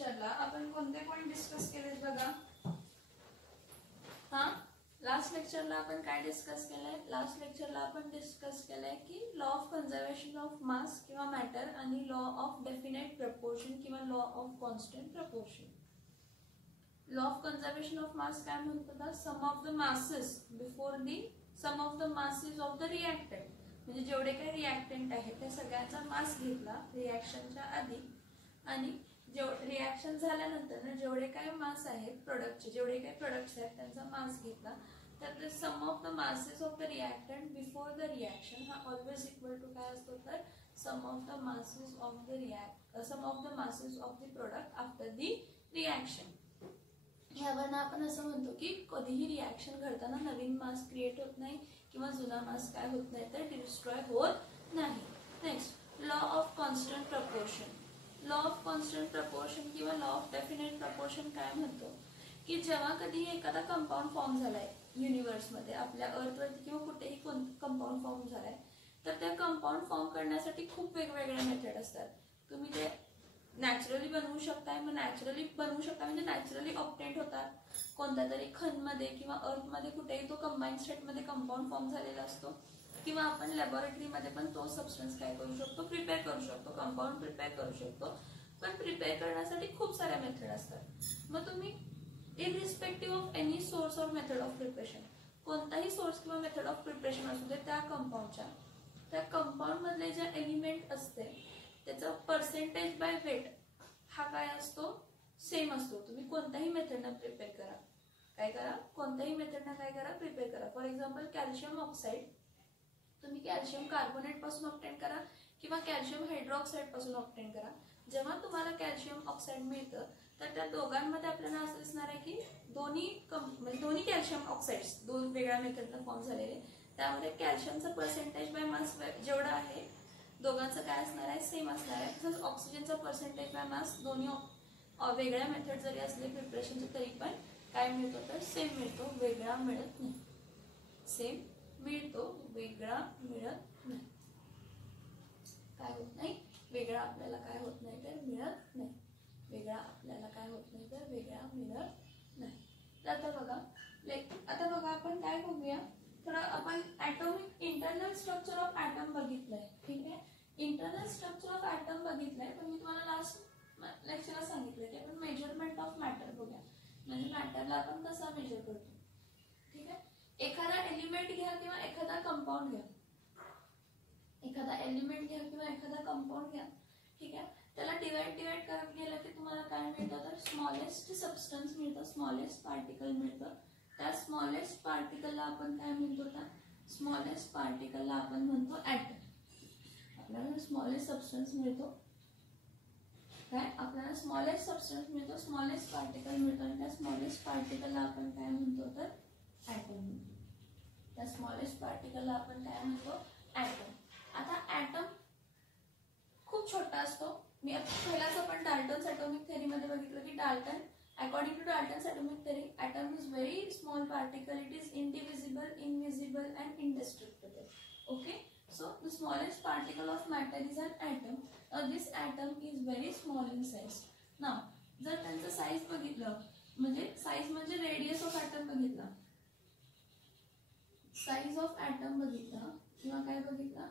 लेक्चरला आपण कोणते point discuss केले बघा. लास्ट लेक्चरला आपण काय डिस्कस केलंय? लास्ट लेक्चरला आपण डिस्कस केलंय की law of conservation of mass किंवा मॅटर आणि लॉ ऑफ डेफिनेट प्रपोर्शन किंवा law of constant proportion. Law of conservation of mass काय म्हणतो? Sum of the masses before the sum of the masses of the reactant, म्हणजे जेवढे काही reactant आहेत त्या सगळ्यांचा मास घेतला रिएक्शनच्या आधी आणि रिएक्शन झाल्यानंतर जेवढे काही मास आहेत प्रोडक्टचे, जेवढे काही प्रोडक्ट्स आहेत त्यांचा मास घेतला तर sum of the masses of the reactant before the reaction हा ऑलवेज इक्वल टू काय असतो? तर sum of the masses of the sum of the masses of the product after the reaction. ह्यावरनं आपण असं म्हणतो की कधीही रिएक्शन घडताना नवीन मास क्रिएट होत नाही किंवा जुना मास काय होत नाही तर डिस्ट्रॉय होत नाही. Next, law of constant proportion. Law of constant proportion किंवा लॉ ऑफ डेफिनेट प्रपोर्शन काय म्हणतो की जेव्हा कधी एखादा कंपाऊंड फॉर्म झालाय युनिव्हर्समध्ये, आपल्या अर्थवरती किंवा कुठेही कंपाऊंड फॉर्म झालाय तर त्या कंपाऊंड फॉर्म करण्यासाठी खूप वेगवेगळे मेथड असतात. तुम्ही ते नॅचरली बनवू शकताय, मग नॅचरली बनवू शकता म्हणजे नॅचरली ऑब्टेंट होतात कोणत्या तरी खनमध्ये किंवा अर्थमध्ये कुठेही तो कंबाईन स्टेटमध्ये कंपाऊंड फॉर्म झालेला असतो, किंवा आपण लॅबोरेटरीमध्ये पण तो सबस्टन्स काय करू शकतो? प्रिपेअर करू शकतो, कंपाऊंड प्रिपेअर करू शकतो. पण प्रिपेअर करण्यासाठी खूप साऱ्या मेथड असतात. मग तुम्ही irrespective of any source or method of preparation, कोणताही सोर्स किंवा मेथड ऑफ प्रिपरेशन असू दे, त्या कंपाऊंड मधले जे एलिमेंट असते त्याचा पर्सेंटेज बाय वेट हा काय असतो? सेम असतो. तुम्ही कोणत्याही मेथडनं प्रिपेअर करा, काय करा? कोणत्याही मेथडनं काय करा? प्रिपेअर करा. फॉर एक्झाम्पल कॅल्शियम ऑक्साईड, तुम्ही कॅल्शियम कार्बोनेट पासून ऑब्टेन करा किंवा कॅल्शियम हायड्रॉक्साईड पासून ऑब्टेन करा. जेव्हा तुम्हाला कॅल्शियम ऑक्साईड मिळतं तर त्या दोघांमध्ये आपल्याला असं दिसणार आहे की दोन्ही कॅल्शियम ऑक्साईड्स दोन वेगळ्या मेथडनं फॉर्म झालेले, त्यामध्ये कॅल्शियमचं पर्सेंटेज बाय मास जेवढं आहे दोघांचं काय असणार आहे? सेम असणार आहे. तसंच ऑक्सिजनचा पर्सेंटेज बाय मास दोन्ही वेगळ्या मेथड जरी असले प्रिपरेशनचे तरी पण काय मिळतो? तर सेम मिळतो, वेगळा मिळत नाही. सेम मिळतो, वेगळा मिळत नाही. काय होत नाही? वेगळा आपल्याला काय होत नाही तर मिळत नाही. वेगळा आपल्याला काय होत नाही तर वेगळा मिळत नाही. तर आता बघा आपण काय बघूया, तर आपण atomic internal structure of atom बघितलंय. ठीक आहे, इंटरनल स्ट्रक्चर ऑफ ऍटम बघितलंय, पण मी तुम्हाला लास्ट लेक्चरला सांगितलं की आपण मेजरमेंट ऑफ मॅटर बघूया, म्हणजे मॅटरला आपण कसा मेजर करतो. ठीक आहे, एखादा एलिमेंट घ्या किंवा एखादा कंपाऊंड घ्या, एखादा एलिमेंट घ्या किंवा एखादा कंपाऊंड घ्या. ठीक आहे, त्याला डिवाइड करत गेलं की तुम्हाला काय मिळतं? तर स्मॉलेस्ट सबस्टन्स मिळतं, स्मॉलेस्ट पार्टिकल मिळतं. त्या स्मॉलेस्ट पार्टिकलला आपण काय म्हणतो? तर स्मॉलेस्ट पार्टिकलला आपण म्हणतो ऍटम. आपल्याला स्मॉलेस्ट सबस्टन्स मिळतो, काय? आपल्याला स्मॉलेस्ट सबस्टन्स मिळतो, स्मॉलेस्ट पार्टिकल मिळतो आणि त्या स्मॉलेस्ट पार्टिकलला आपण काय म्हणतो? तर ऍटम म्हणतो. त्या स्मॉलेस्ट पार्टिकलला आपण काय म्हणतो? ऍटम. आता ऍटम खूप छोटा असतो. मी पहिलाच आपण डाल्टन्स ॲटॉमिक थेअरीमध्ये बघितलं की according to Dalton's atomic theory, atom is very small particle. It is indivisible, invisible and indestructible. Okay, so the smallest particle of matter is an atom. This atom is very small in size. Now जर त्यांचं size बघितलं, म्हणजे size म्हणजे radius of item बघितला, size of item बघितला किंवा काय बघितला?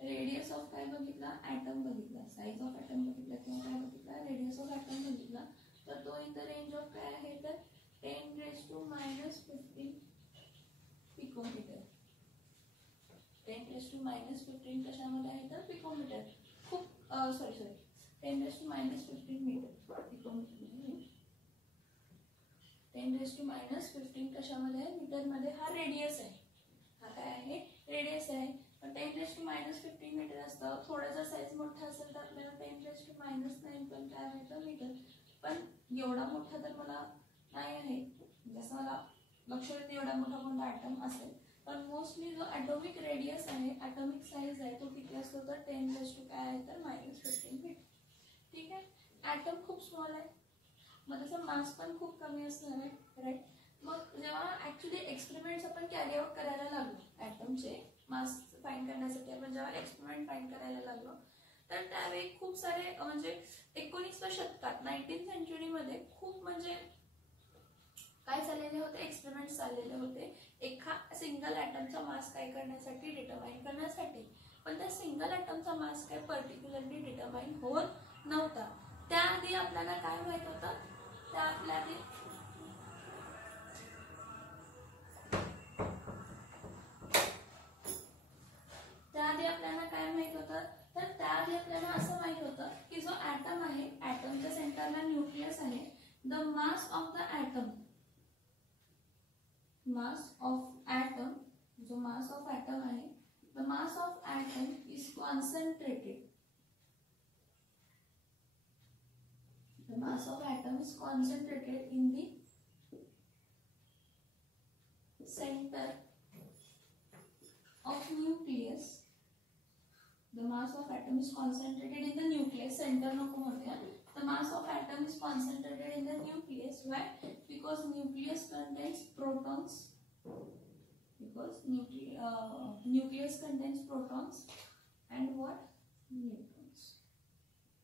रेडियस ऑफ काय बघितला? ॲटम बघितला. साईज ऑफ ॲटम बघितला किंवा काय बघितला? रेडियस ऑफ ॲटम बघितला. तर तो इन द रेंज ऑफ काय आहे? तर 10⁻⁻15 पिकोमीटर. 10⁻⁻15 कशामध्ये आहे? तर पिकोमीटर. खूप सॉरी 10⁻⁻15 मीटर. पिकोमीटर 10⁻⁻15 कशामध्ये आहे? मीटरमध्ये. हा रेडियस आहे, हा काय आहे? रेडियस आहे. पण 10⁻⁻15 मीटर असतं. थोडा जर साईज मोठा असेल तर आपल्याला 10⁻⁹ पण काय मिळतं? मीटर. पण एवढा मोठा तर मला नाही आहे, जसं मला लक्ष येते एवढा मोठा ॲटम असेल. पण मोस्टली जो ॲटॉमिक रेडियस आहे, ॲटॉमिक साईज आहे, तो किती असतो? तर 10⁻⁻15 काय आहे? तर -15 मीटर. ठीक आहे, ॲटम खूप स्मॉल आहे, मग त्याचा मास पण खूप कमी असणार आहे, राईट. मग जेव्हा ऍक्च्युली एक्सपेरिमेंट्स आपण कॅरी आउट करायला लागलो, ॲटमचे मास फाइंड करण्यासाठी आपण जेव्हा एक्सपेरिमेंट फाइंड करायला लागलो तर त्यावेळी खूप सारे म्हणजे 19व्या शतकात 19th सेंचुरीमध्ये खूप म्हणजे काय चाललेले होते, एक्सपेरिमेंट चाललेले होते एका सिंगल ॲटमचा मास काय करण्यासाठी, डिटरमाइन करण्यासाठी. पण त्या सिंगल ॲटमचा मास काय पर्टिक्युलरली डिटरमाइन होत नव्हता. त्याआधी आपल्याला काय माहित होतं, त्याआधी आपल्याला काय माहित होतं, तर त्याआधी आपल्याला असं माहित होतं की जो ॲटम आहे, ॲटमच्या सेंटरला न्यूक्लियस आहे, the mass of the atom, mass of atom, जो मास ऑफ ॲटम आहे, the mass of atom is concentrated, the mass of atom is concentrated in the center of nucleus. The mass of atom is concentrated in the nucleus. Center नको म्हणूया. The mass of atom is concentrated in the nucleus. Why? Because nucleus contains protons. Because nucleus contains protons and what? Neutrons.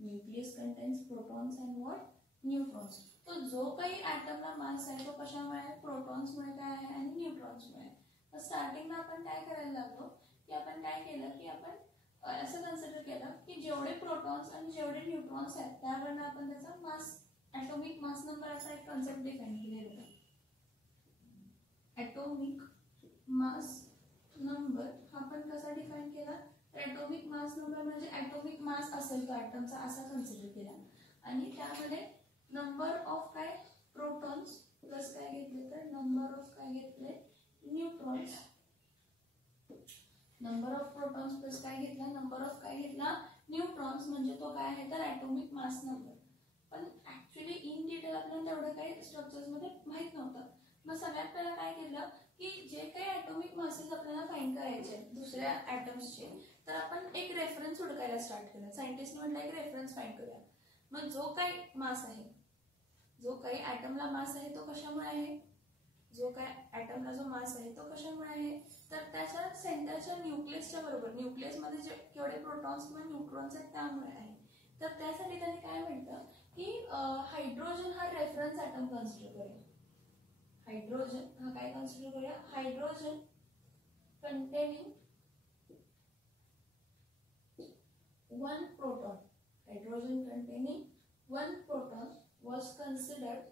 Nucleus contains protons and what? Neutrons. तो जो काही ॲटमला मास आहे तो कशामुळे आहे, प्रोटॉन्समुळे काय आहे आणि न्यूट्रॉन्समुळे. तर स्टार्टिंगला आपण काय करायला लागलो की आपण काय केलं की आपण असं कन्सिडर केलं की जेवढे प्रोटॉन्स आणि जेवढे न्यूट्रॉन्स आहेत त्यावरून आपण त्याचा मास, ॲटॉमिक मास नंबर असा एक कन्सेप्ट डिफाइन केलेला होता. ॲटॉमिक मास नंबर हा आपण कसा डिफाइन केला, ॲटॉमिक मास नंबर म्हणजे ॲटॉमिक मास असेल तो ॲटमचा असा कन्सिडर केला. आणि त्यामध्ये नंबर ऑफ काय प्रोटॉन्स प्लस काय घेतले तर नंबर ऑफ काय घेतले neutrons. Number of protons plus काय घेतला, नंबर ऑफ काय घेतला न्यूट्रॉन्स, म्हणजे तो काय आहे तर ॲटॉमिक मास नंबर. पण ॲक्च्युली इन डिटेल आपल्याला तेवढं काही स्ट्रक्चर्समध्ये माहीत नव्हतं. मग सगळ्यात पहिला काय केलं की जे काही ॲटॉमिक मासेस आपल्याला फाइंड करायचे दुसऱ्या ॲटम्सचे, तर आपण एक रेफरन्स हुडकायला स्टार्ट केलं. सायंटिस्ट म्हटलं एक रेफरन्स फाइंड करूया. मग जो काही मास आहे, जो काही ॲटमला मास आहे तो कशामुळे आहे, जो काय ॲटमला जो मास आहे तो कशामुळे आहे तर त्याच्या सेंटरच्या न्यूक्लियसच्या बरोबर, न्यूक्लियसमध्ये जे केवढे प्रोटॉन्स किंवा न्यूट्रॉन्स आहेत त्यामुळे आहे. तर त्यासाठी त्यांनी काय म्हटलं की हायड्रोजन हा रेफरन्स ॲटम कन्सिडर करूया. हायड्रोजन हा काय कन्सिडर करूया, hydrogen containing one proton, hydrogen containing one proton was considered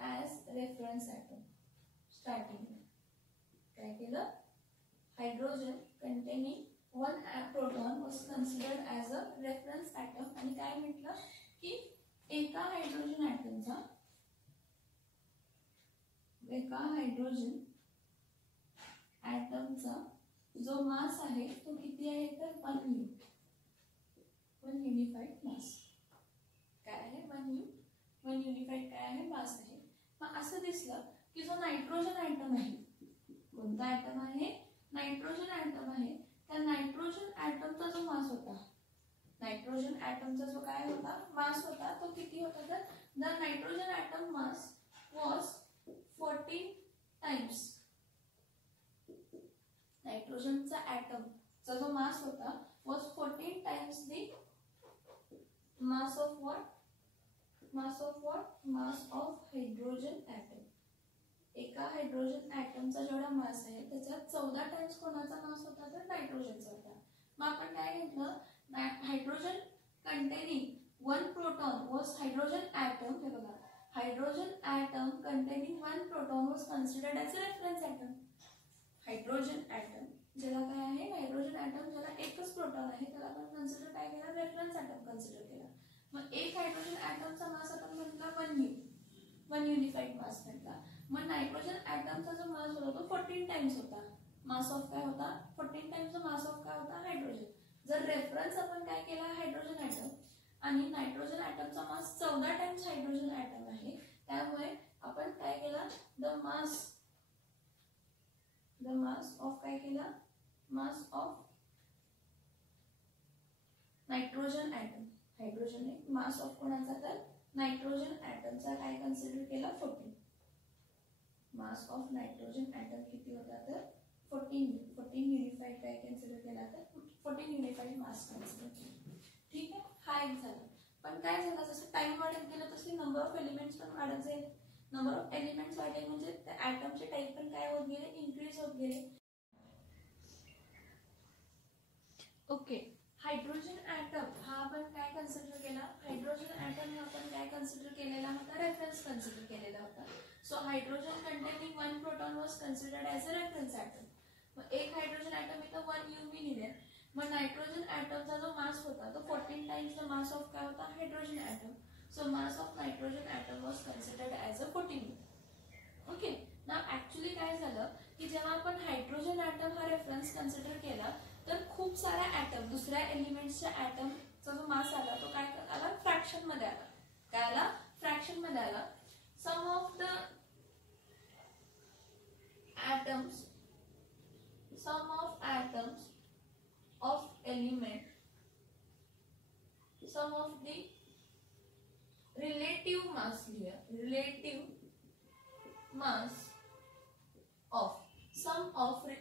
as reference atom. Starting काय केलं, hydrogen containing one proton was considered as a reference atom. आणि काय म्हटलं की एका हायड्रोजन ॲटमचा जो मास आहे तो किती आहे तर 1 युनिफाईड मास. काय आहे 1 युनिफाईड काय आहे मास आहे. मग असं दिसलं की जो नायट्रोजन ॲटम आहे, कोणता ॲटम आहे, नायट्रोजन ॲटम आहे, त्या नायट्रोजन ॲटमचा जो मास होता, नायट्रोजन ॲटमचा जो काय होता मास होता तो किती होता तर the nitrogen atom mass was 14 times. नायट्रोजनचा ॲटमचा जो मास होता was 14 times the mass of what, mass of hydrogen atom. एका हायड्रोजन ॲटमचा जेवढा मास आहे त्याच्यात 14 टाइम्स कोणाचा मास होता तर नायट्रोजनचा होता. मग आपण काय घेतलं, hydrogen containing 1 proton was hydrogen atom. हे बघा, hydrogen atom containing 1 proton was considered as a reference atom. Hydrogen atom ज्याला काय आहे, हायड्रोजन ॲटम ज्याला एकच प्रोटॉन आहे त्याला आपण कन्सिडर काय केलं, रेफरन्स ॲटम कन्सिडर केला. मग एक हायड्रोजन ॲटमचा मास आपण म्हटला 1 युनिफाईड मास म्हटला. मग नायट्रोजन ॲटमचा जो मास होता तो 14 टाइम्स होता. मास ऑफ काय होता, 14 टाइम्स मास ऑफ काय होता हायड्रोजन. जर रेफरन्स आपण काय केला हायड्रोजन ॲटम आणि नायट्रोजन ॲटमचा मास 14 टाइम्स हायड्रोजन ॲटम आहे, त्यामुळे आपण काय केलं, द मास ऑफ काय केला, mass of nitrogen atom. Hydrogen एक मास ऑफ कोणाचा तर नायट्रोजन ॲटमचा काय कन्सिडर केला 14. मास ऑफ नायट्रोजन ॲटम किती होता तर 14 युनिफाईड काय कन्सिडर केला तर 14 युनिफाईड मास कन्सिडर केला. ठीक आहे, हा एक झाला. पण काय झालं, जसं टाइम वाढत गेलं तसे नंबर ऑफ एलिमेंट्स पण वाढत जाईल. नंबर ऑफ एलिमेंट्स वाढले म्हणजे त्या ऍटमचे टाइप पण काय होत गेले, इन्क्रीज होत गेले. ओके, हायड्रोजन ऍटम हा आपण काय कन्सिडर केला, हायड्रोजन ऍटम हा आपण काय कन्सिडर केलेला होता, रेफरन्स कन्सिडर केलेला होता. So hydrogen containing 1 proton was considered as a reference atom. मग एक हायड्रोजन ऍटम इथं 1 UV लिहिले. मग नायट्रोजन ऍटमचा जो मास होता तो 14 टाइम्स द मास ऑफ काय होता, hydrogen atom. So mass of nitrogen atom was considered as a 14. Okay, now actually काय झालं की जेव्हा आपण हायड्रोजन ऍटम हा रेफरन्स कन्सिडर केला तर खूप साऱ्या ऍटम, दुसऱ्या एलिमेंट्सच्या ऍटमचा जो मास आला तो काय आला, फ्रॅक्शन मध्ये आला. काय आला, फ्रॅक्शन मध्ये आला. Sum of the atoms of element, some of the relative mass here, relative mass of some of the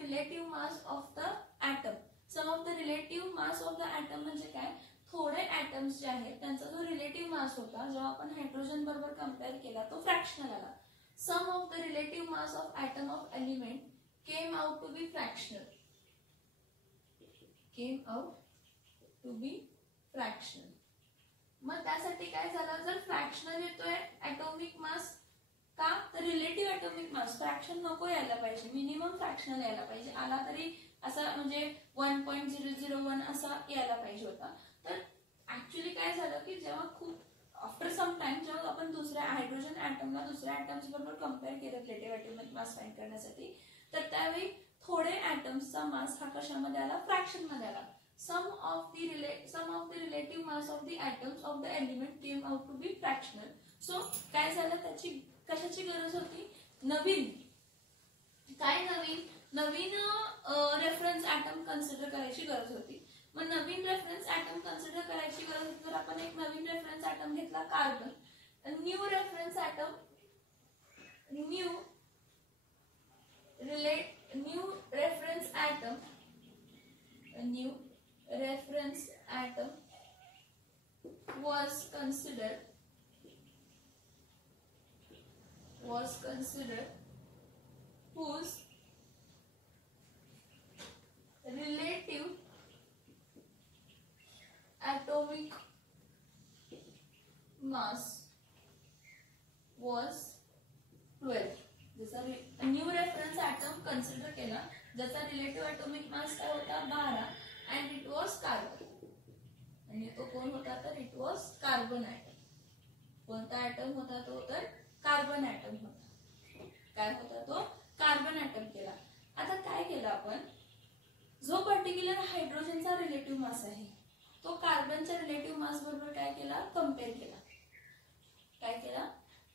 relative mass of the atom. Some of the relative mass of the atom म्हणजे काय, थोडे atoms जे आहेत त्यांचा जो relative मास होता जेव्हा आपण हायड्रोजन बरोबर कंपेअर केला तो फ्रॅक्शनल आला. Some of the relative mass of atom of element came out to be fractional. मग त्यासाठी काय झालं, जर फ्रॅक्शनल येतोय ॲटॉमिक मास का, तर रिलेटिव्ह ॲटॉमिक मास, फ्रॅक्शन नको यायला पाहिजे, मिनिमम फ्रॅक्शनल यायला पाहिजे. आला तरी असा म्हणजे 1.001 असा यायला पाहिजे होता. तर ऍक्च्युली काय झालं की जेव्हा खूप आफ्टर सम टाइम जेव्हा आपण दुसऱ्या हायड्रोजन ॲटमला दुसऱ्या ॲटम्स बरोबर कंपेअर केलं रिलेटिव्ह ॲटॉमिक मास फाइंड करण्यासाठी, तर त्यावेळी थोडे ॲटम्सचा मास हा कशामध्ये आला, फ्रॅक्शन मध्ये आला. Sum of the relative mass of the atoms of the element came out to be fractional. So काय झालं, त्याची कशाची गरज होती, नवीन रेफरन्स ॲटम कन्सिडर करायची गरज होती. मग नवीन रेफरन्स ॲटम कन्सिडर करायची गरज होती तर आपण एक नवीन रेफरन्स ॲटम घेतला, carbon. New reference atom was considered whose relative atomic mass was 12. जसा न्यू रेफरन्स ॲटम कन्सिडर केला ज्याचा रिलेटिव्ह ॲटॉमिक मास काय होता, 12, अँड इट वॉज कार्बन. आणि तो कोण होता, तर इट वॉज कार्बन ॲटम. कोणता ॲटम होता तो, तर कार्बन ॲटम होता. काय होता तो, कार्बन ॲटम केला. आता काय केलं आपण, जो पर्टिक्युलर हायड्रोजनचा रिलेटिव्ह मास आहे तो कार्बनच्या रिलेटिव्ह मास बरोबर काय केला, कम्पेअर केला. काय केला,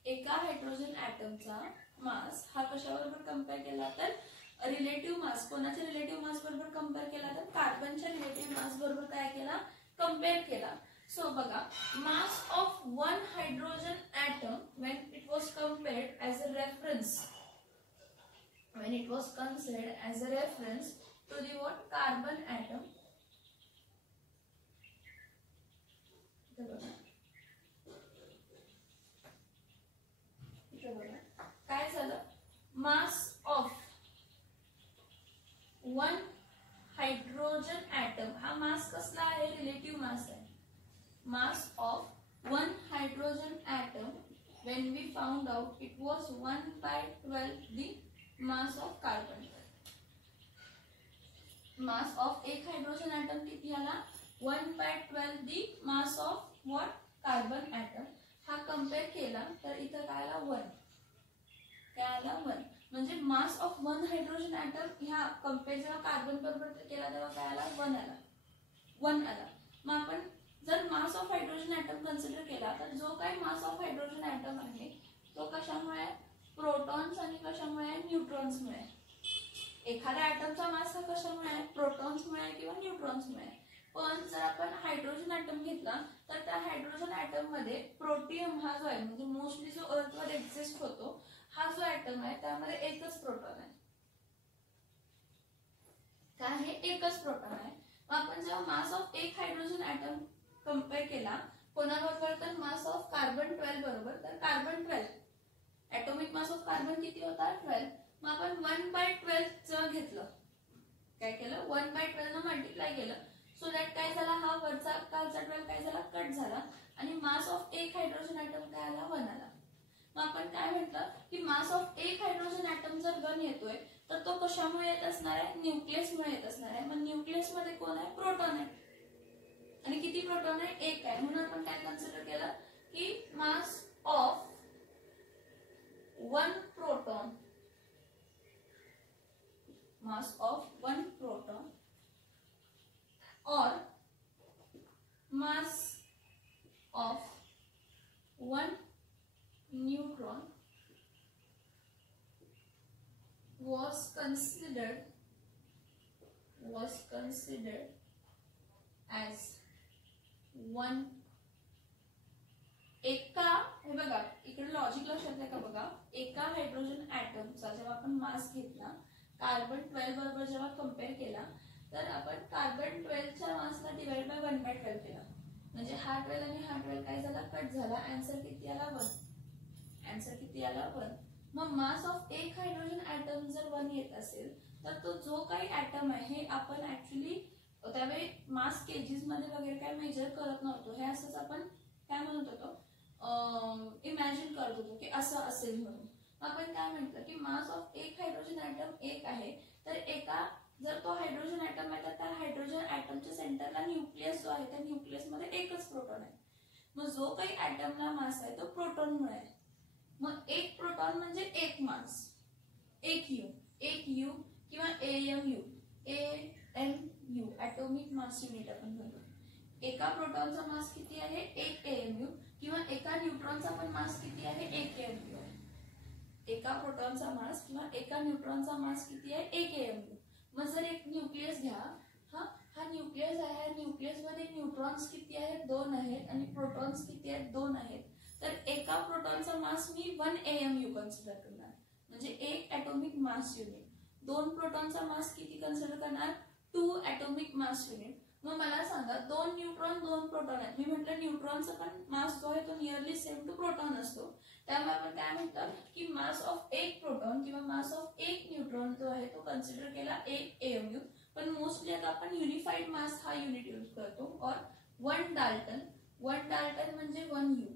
एका हायड्रोजन ॲटमचा मास हा कशाबरोबर कम्पेअर केला, तर रिलेटिव्ह मास, कोणाच्या रिलेटिव्ह मास बरोबर कम्पेअर केला, तर कार्बनच्या रिलेटिव्ह मास बरोबर काय केला, कम्पेअर केला. सो बघा, mass of one hydrogen atom when it was compared as a reference, when it was considered as a reference to the what, carbon atom. काय झालं, mass of one hydrogen atom, हा mass कसला आहे, relative mass आहे. Mass of one hydrogen atom when we found out it was 1/12 the mass of carbon. Mass of एक hydrogen atom किती आला, 1/12 the mass of what, carbon atom. हा compare केला तर इथं काय आला, 1. काय आला, 1. म्हणजे mass of one hydrogen atom ह्या कंपेअर जेव्हा कार्बन बरोबर केला तेव्हा काय आला, 1 आला. मग आपण जर mass of hydrogen atom consider केला तर जो काही मास ऑफ हायड्रोजन ॲटम आहे तो कशामुळे, प्रोटॉन्स आणि कशामुळे, न्यूट्रॉन्समुळे. एखाद्या ॲटमचा मास हा कशामुळे आहे, प्रोटॉन्समुळे किंवा न्यूट्रॉन्समुळे. पण जर आपण हायड्रोजन ॲटम घेतला तर त्या हायड्रोजन ॲटम मध्ये प्रोटियम हा जो आहे, म्हणजे मोस्टली जो अर्थवर एक्झिस्ट होतो हा जो ॲटम आहे त्यामध्ये एकच प्रोटॉन आहे. काय आहे, एकच प्रोटॉन आहे. आपण जेव्हा मास ऑफ एक हायड्रोजन ऍटम कम्पेअर केला कोणाबरोबर, तर मास ऑफ कार्बन 12 बरोबर, तर carbon 12 atomic mass of carbon किती होता, 12. मग आपण 1/12 च घेतलं, काय केलं, 1/12 न मल्टिप्लाय केलं, सो दॅट काय झाला, हा वरचा खालचा 12 काय झाला, कट झाला आणि मास ऑफ एक हायड्रोजन ऍटम काय आला, 1 आला. मग आपण काय म्हटलं की मास ऑफ एक हायड्रोजन ऍटम जर 1 येतोय तर तो कशामुळे येत असणार आहे, न्यूक्लियसमुळे येत असणार आहे. मग न्यूक्लियस मध्ये कोण आहे, प्रोटॉन आहे. आणि किती प्रोटॉन आहे, एक आहे. म्हणून आपण काय कन्सिडर केलं की mass of 1 proton, mass of 1 proton और mass of 1 neutron was considered as one. एका, हे बघा इकडे लॉजिक लक्षात आहे का बघा, एका हायड्रोजन ऍटमचा जेव्हा आपण मास घेतला कार्बन 12 बरोबर जेव्हा कम्पेअर केला तर आपण कार्बन 12 च्या मासला डिवाइड बाय 1/12 केला, म्हणजे हा 12 आणि हा 12 काय झाला, कट झाला. आन्सर किती आला, 1. आन्सर किती आला, 1. मग मास ऑफ एक हायड्रोजन ऍटम जर 1 येत असेल तर तो जो काही ऍटम आहे हे आपण ऍक्च्युली त्यावेळी मास केजीस मध्ये वगैरे काय मेजर करत नव्हतो, हे असंच आपण काय म्हणत होतो, इमॅजिन करत होतो की असं असेल म्हणून. आपण काय म्हटलं की मास ऑफ एक हायड्रोजन ऍटम 1 आहे, तर एका जर तो हायड्रोजन ऍटम आहे तर त्या हायड्रोजन ऍटमच्या सेंटरला न्यूक्लियस जो आहे त्या न्यूक्लियस मध्ये एकच प्रोटॉन आहे. मग जो काही ऍटमला मास आहे तो प्रोटॉन मुळे आहे. मग एक प्रोटॉन म्हणजे एक मास, एक यू किंवा AMU ऍटॉमिक मास युनिट आपण म्हणतो. एका प्रोटॉनचा मास किती आहे, 1 AMU किंवा एका न्यूट्रॉनचा पण मास किती आहे, 1 AMU आहे. एका प्रोटॉनचा मास किंवा एका न्यूट्रॉनचा मास किती आहे, 1 AMU. मग जर एक न्यूक्लियस घ्या, हा न्यूक्लियस आहे, न्यूक्लियस मध्ये न्यूट्रॉन्स किती आहेत, 2 आहेत आणि प्रोटॉन्स किती आहेत, 2 आहेत. तर एका प्रोटॉनचा मास मी 1 AMU कन्सिडर करणार, म्हणजे एक ऍटॉमिक मास युनिट. 2 प्रोटॉनचा मास किती कन्सिडर करणार, 2 ऍटॉमिक मास युनिट. मग मला सांगा 2 न्यूट्रॉन 2 प्रोटॉन आहेत, मी म्हटलं न्यूट्रॉनचा पण मास जो आहे तो नियरली सेम टू प्रोटॉन असतो, त्यामुळे आपण काय म्हणतो की मास ऑफ एक प्रोटॉन किंवा मास ऑफ एक न्यूट्रॉन जो आहे तो कन्सिडर केला 1 AMU. पण मोस्टली आता आपण युनिफाईड मास हा युनिट यूज करतो, और 1 डाल्टन. 1 डाल्टन म्हणजे 1 U.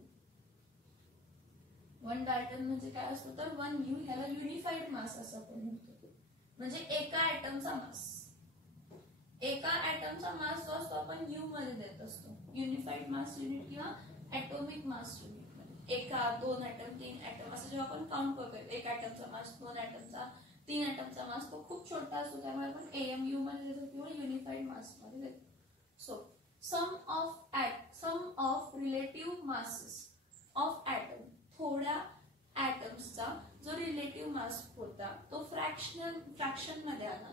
1 डाल्टन म्हणजे काय असतो, तर 1 U, ह्याला युनिफाईड मास असं आपण म्हणतो, म्हणजे एका ऍटमचा मास. एका ऍटमचा मास जो असतो आपण U मध्ये देत असतो, युनिफाईड मास युनिट किंवा ऍटॉमिक मास युनिट मध्ये. एका, 2 ऍटम, 3 ऍटम असं जेव्हा आपण काउंट करतो, एक ऍटमचा मास, 2 ऍटमचा, 3 ऍटमचा मास तो खूप छोटा असतो, त्यामुळे आपण AMU मध्ये देतो किंवा युनिफाईड मास मध्ये देतो. So sum of relative masses of atom, थोड्या ऍटम्सचा जो रिलेटिव्ह मास होता तो फ्रॅक्शन मध्ये आला,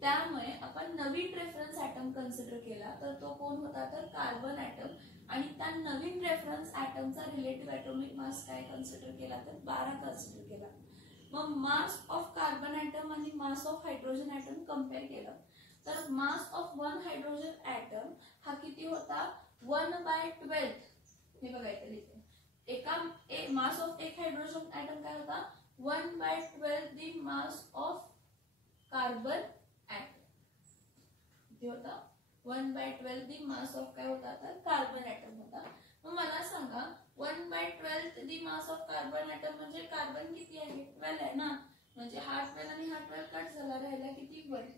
त्यामुळे आपण नवीन रेफरन्स ऍटम कन्सिडर केला, तर तो कोण होता, तर कार्बन ऍटम. आणि त्या नवीन रेफरन्स ऍटमचा रिलेटिव्ह ऍटॉमिक मास काय कन्सिडर केला, तर 12 कन्सिडर केला. मग मास ऑफ कार्बन ऍटम आणि मास ऑफ हायड्रोजन ऍटम कम्पेअर केलं तर मास ऑफ 1 हायड्रोजन ऍटम हा किती होता, 1/12. हे बघा इथे लिहिते, एका मास ऑफ एक हायड्रोजन ऍटम काय होता, 1/12 दी मास ऑफ कार्बन ऍटम. किती होता, 1/12 दी मास ऑफ काय होता, तर कार्बन ऍटम होता. मग मला सांगा 1/12 दी मास ऑफ कार्बन ऍटम म्हणजे कार्बन किती आहे, 12 आहे ना, म्हणजे हा 12 आणि हा 12 कट झाला, राहिला किती, 1.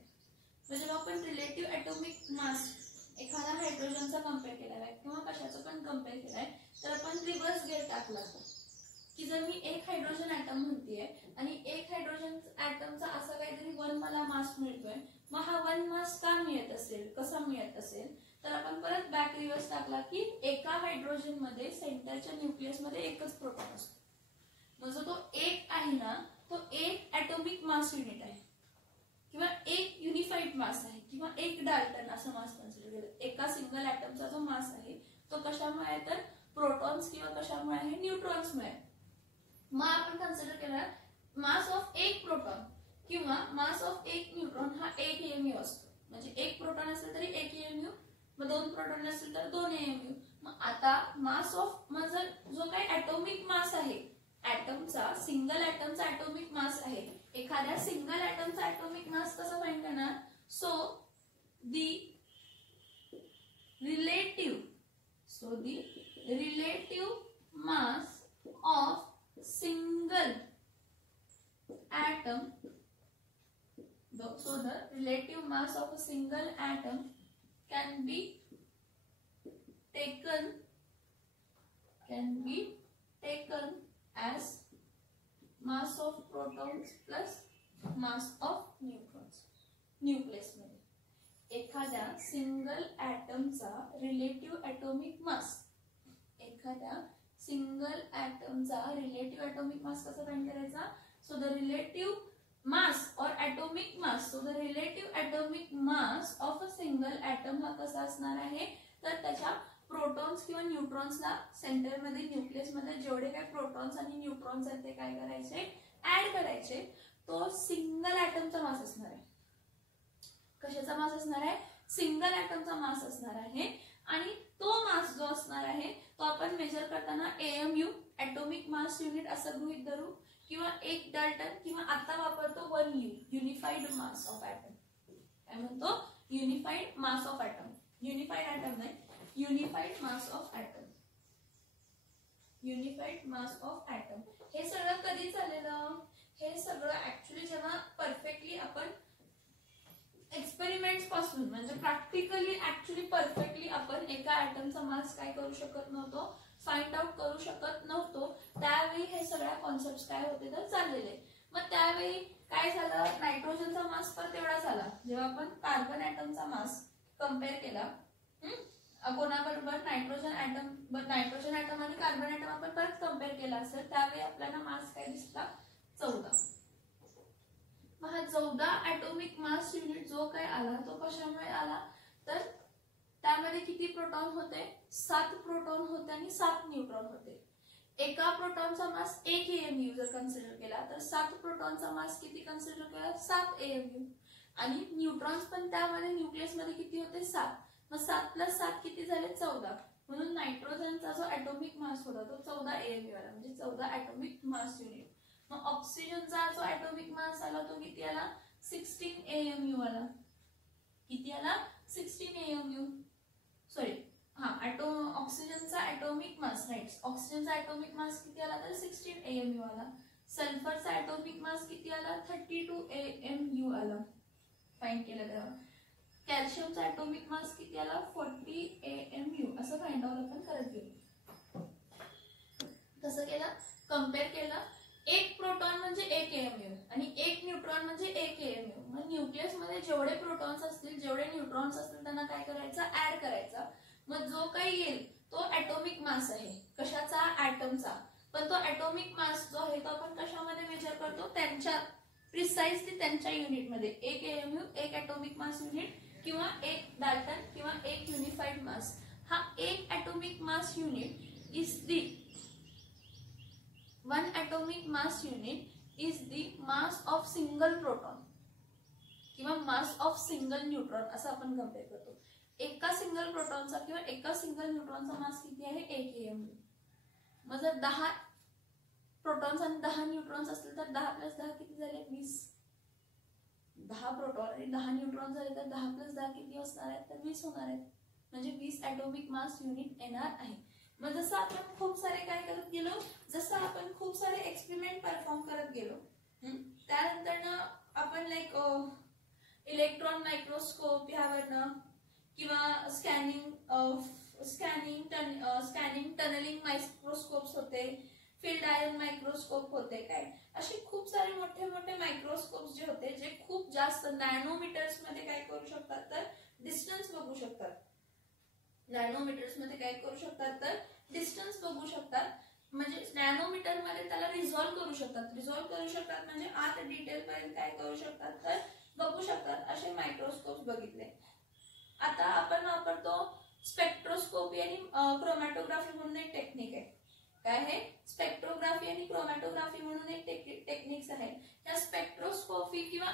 म्हणजे आपण रिलेटिव्ह ऍटॉमिक मास एखादा हायड्रोजनचा कम्पेअर केलेला आहे किंवा कशाचा पण कम्पेअर केलाय, तर आपण रिव्हर्स गेट टाकला की जर मी एक हायड्रोजन ऍटम म्हणतेय आणि एक हायड्रोजन ऍटमचा असा काहीतरी 1 मला मास मिळतोय, मग हा 1 मास का मिळत असेल, कसा मिळत असेल, तर आपण परत बॅक रिव्हर्स टाकला की एका हायड्रोजन मध्ये सेंटरच्या न्यूक्लियस मध्ये एकच प्रोटॉन असतो. म्हणजे तो एक आहे ना, तो एक ऍटॉमिक मास युनिट आहे किंवा एक युनिफाईड मास आहे किंवा एक डाल्टन असं मास कन्सिडर केलं. एका सिंगल ऍटमचा जो मास आहे तो कशामुळे आहे, तर प्रोटॉन्स किंवा कशामुळे आहे, न्यूट्रॉन्समुळे. मग आपण कन्सिडर केलं मास ऑफ एक प्रोटॉन किंवा मास ऑफ एक न्यूट्रॉन हा 1 AMU असतो. म्हणजे एक प्रोटॉन असेल तरी एक AMU, मग 2 प्रोटॉन असेल तर 2 AMU. मग आता मास ऑफ मग जर जो काही ऍटॉमिक मास आहे ऍटमचा, सिंगल ऍटमचा ऍटॉमिक मास आहे, एखाद्या सिंगल ऍटमचा ऍटॉमिक मास कसा फाइंड करणार? So the relative mass of single atom, so the relative mass of a single atom can be taken as mass of protons plus mass of neutrons. Nucleus मध्ये एखाद्या single ऍटमचा relative atomic mass, एखाद्या single ऍटमचा relative atomic mass कसा find करायचा? So the relative मास और atomic mass, so the relative atomic mass of a single atom हा कसा असणार आहे? तर त्याच्या प्रोटॉन्स किंवा न्यूट्रॉन्सला सेंटर मध्ये न्यूक्लियस मध्ये जेवढे काही प्रोटॉन्स आणि न्यूट्रॉन्स आहेत ते काय करायचे? ऍड करायचे. तो सिंगल ऍटमचा मास असणार आहे. कशाचा मास असणार आहे? सिंगल ऍटमचा मास असणार आहे. आणि तो मास जो असणार आहे तो आपण मेजर करताना AMU ऍटॉमिक मास युनिट असं गृहीत धरू, किंवा 1 डाल्टन, किंवा आता वापरतो 1U unified mass of atom. काय म्हणतो? Unified mass of atom. Unified atom नाही, unified mass of atom. Unified mass of atom. हे सगळं कधी झालेलं? हे सगळं ऍक्च्युअली जेव्हा परफेक्टली आपण एक्सपेरिमेंट्स पासून, म्हणजे प्रॅक्टिकली ऍक्च्युअली परफेक्टली आपण एका ऍटमचा मास काय करू शकत नव्हतो, फाइंड आउट करू शकत नव्हतो, त्यावेळी हे सगळ्या कॉन्सेप्ट्स काय होते तर चाललेले. मग त्यावेळी काय झालं? नायट्रोजनचा मास पण तेवढा झाला. जेव्हा आपण कार्बन ऍटमचा मास कम्पेअर केला कोणाबरोबर? नायट्रोजन ऍटम आणि कार्बन ऍटम आपण परत कम्पेअर केला असेल, त्यावेळी आपल्याला मास काय दिसला? 14. मग हा 14 ऍटॉमिक मास युनिट जो काय आला तो कशामुळे आला? तर त्यामध्ये किती प्रोटॉन होते? 7 प्रोटॉन होते आणि 7 न्यूट्रॉन होते. एका प्रोटॉनचा मास 1 AMU जर कन्सिडर केला तर 7 प्रोटॉनचा मास किती कन्सिडर केला? 7 AMU. आणि न्यूट्रॉन्स पण त्यामध्ये न्यूक्लियस मध्ये किती होते? 7. मग 7 + 7 किती झाले? 14. म्हणून नायट्रोजनचा जो ऍटॉमिक मास होता तो 14 AMU आला, म्हणजे 14 ऍटॉमिक मास युनिट. मग ऑक्सिजनचा जो ऍटॉमिक मास आला तो किती आला? 16 AMU आला. किती आला? 16 AMU. सॉरी, ऑक्सिजनचा ऍटॉमिक मास, राईट, ऑक्सिजनचा ऍटॉमिक मास किती आला? तर 16 AMU आला. सल्फरचा ऍटॉमिक मास किती आला? 32 AMU आला. फाइंड केलं तेव्हा. कॅल्शियमचा ऍटॉमिक मास किती आला? 40 AMU. असं फाइंड आउट आपण करत गेलो. कसं केलं? कम्पेअर केलं. 1 प्रोटॉन म्हणजे 1 AMU आणि 1 न्यूट्रॉन म्हणजे 1 AMU. मग न्यूक्लियस मध्ये जेवढे प्रोटॉन्स असतील, जेवढे न्यूट्रॉन्स असतील त्यांना काय करायचं? ऍड करायचा. मग जो काही येईल तो ऍटॉमिक मास आहे. कशाचा? ऍटमचा. पण तो ऍटॉमिक मास जो आहे तो आपण कशामध्ये मेजर करतो? त्यांच्या प्रिसाइजली त्यांच्या युनिट मध्ये. 1 AMU, 1 ऍटॉमिक मास युनिट, किंवा 1 डाल्टन, किंवा 1 युनिफाईड मास. हा 1 atomic mass unit is the 1 atomic mass unit is the mass of single proton किंवा mass of single neutron असं आपण कम्पेअर करतो. एका सिंगल प्रोटॉनचा किंवा एका सिंगल न्यूट्रॉनचा मास किती आहे? 1 AMU. मग जर 10 प्रोटॉन्स आणि 10 न्यूट्रॉन्स असतील तर 10 + 10 किती झाले? 20. 10 प्रोटॉन आणि 10 न्यूट्रॉन झाले तर 10 + 10 किती असणार आहेत? तर 20 होणार आहेत. म्हणजे 20 ऍटॉमिक मास युनिट येणार आहे. मग जसं आपण खूप सारे काय करत गेलो, जसं आपण खूप सारे एक्सपेरिमेंट परफॉर्म करत गेलो, त्यानंतर ना आपण लाईक इलेक्ट्रॉन मायक्रोस्कोप ह्यावरनं, किंवा स्कॅनिंग टनलिंग मायक्रोस्कोप्स होते, फील्ड आयन मायक्रोस्कोप होते, काय असे खूप सारे मोठे मोठे मायक्रोस्कोप्स जे होते, जे खूप जास्त नॅनोमीटर्स मध्ये काय करू शकतात तर डिस्टन्स बघू शकतात. नॅनोमीटर्स मध्ये काय करू शकतात तर डिस्टन्स बघू शकतात. म्हणजे नॅनोमीटर मध्ये त्याला रिझॉल्व्ह करू शकतात. म्हणजे आत डिटेल पर्यंत काय करू शकतात तर बघू शकतात. असे मायक्रोस्कोप बघितले. आता आपण वापरतो स्पेक्ट्रोस्कोपी आणि क्रोमॅटोग्राफी म्हणून एक टेक्निक आहे. काय आहे? स्पेक्ट्रोग्राफी आणि क्रोमॅटोग्राफी म्हणून एक टेक्निक्स आहे. या स्पेक्ट्रोस्कोपी किंवा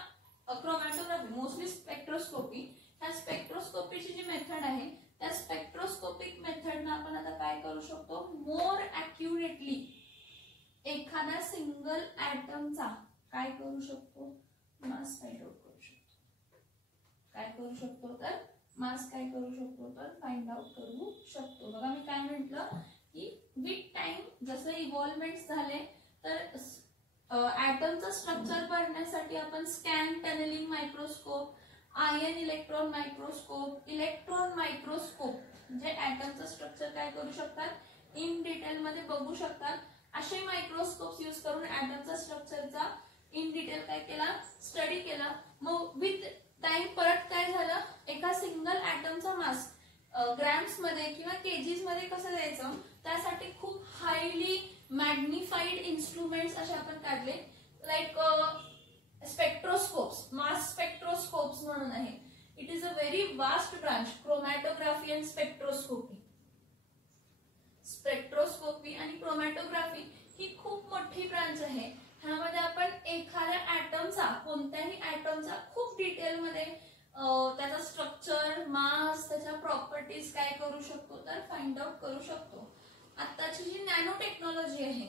क्रोमॅटोग्राफी, मोस्टली स्पेक्ट्रोस्कोपी ह्या स्पेक्ट्रोस्कोपीची जी मेथड आहे त्या स्पेक्ट्रोस्कोपिक मेथडनं आपण आता काय करू शकतो, मोर ॲक्युरेटली एखाद्या सिंगल ॲटमचा काय करू शकतो, मास फाइंड आउट करू शकतो. काय करू शकतो तर मास काय करू शकतो तर फाइंड आउट करू शकतो. बघा मी काय म्हटलं की विथ टाइम जसं इव्हॉल्वमेंट झाले तर ॲटमचं स्ट्रक्चर पडण्यासाठी आपण scan tunnelling microscope, ion electron microscope, electron microscope म्हणजे ॲटमचं स्ट्रक्चर काय करू शकतात इन डिटेल मध्ये बघू शकतात. असे मायक्रोस्कोप्स यूज करून ॲटमचा स्ट्रक्चरचा इन डिटेल काय केला, स्टडी केला. मग विथ टाइम परत काय झालं, एका सिंगल ॲटमचा मास ग्रॅम्स मध्ये किंवा केजीज मध्ये कसं द्यायचं त्यासाठी खूप हायली मॅग्निफाईड इन्स्ट्रुमेंट्स असे आपण काढले, लाईक स्पेक्ट्रोस्कोप्स, मास स्पेक्ट्रोस्कोप्स म्हणून आहे. It is a very vast branch, chromatography and spectroscopy. Spectroscopy आणि क्रोमॅटोग्राफी ही खूप मोठी ब्रांच आहे. ह्यामध्ये आपण एखाद्या ॲटमचा, कोणत्याही ॲटमचा खूप डिटेलमध्ये त्याचा स्ट्रक्चर, मास, त्याच्या प्रॉपर्टीज काय करू शकतो तर फाइंड आउट करू शकतो. आताची जी नॅनो टेक्नॉलॉजी आहे,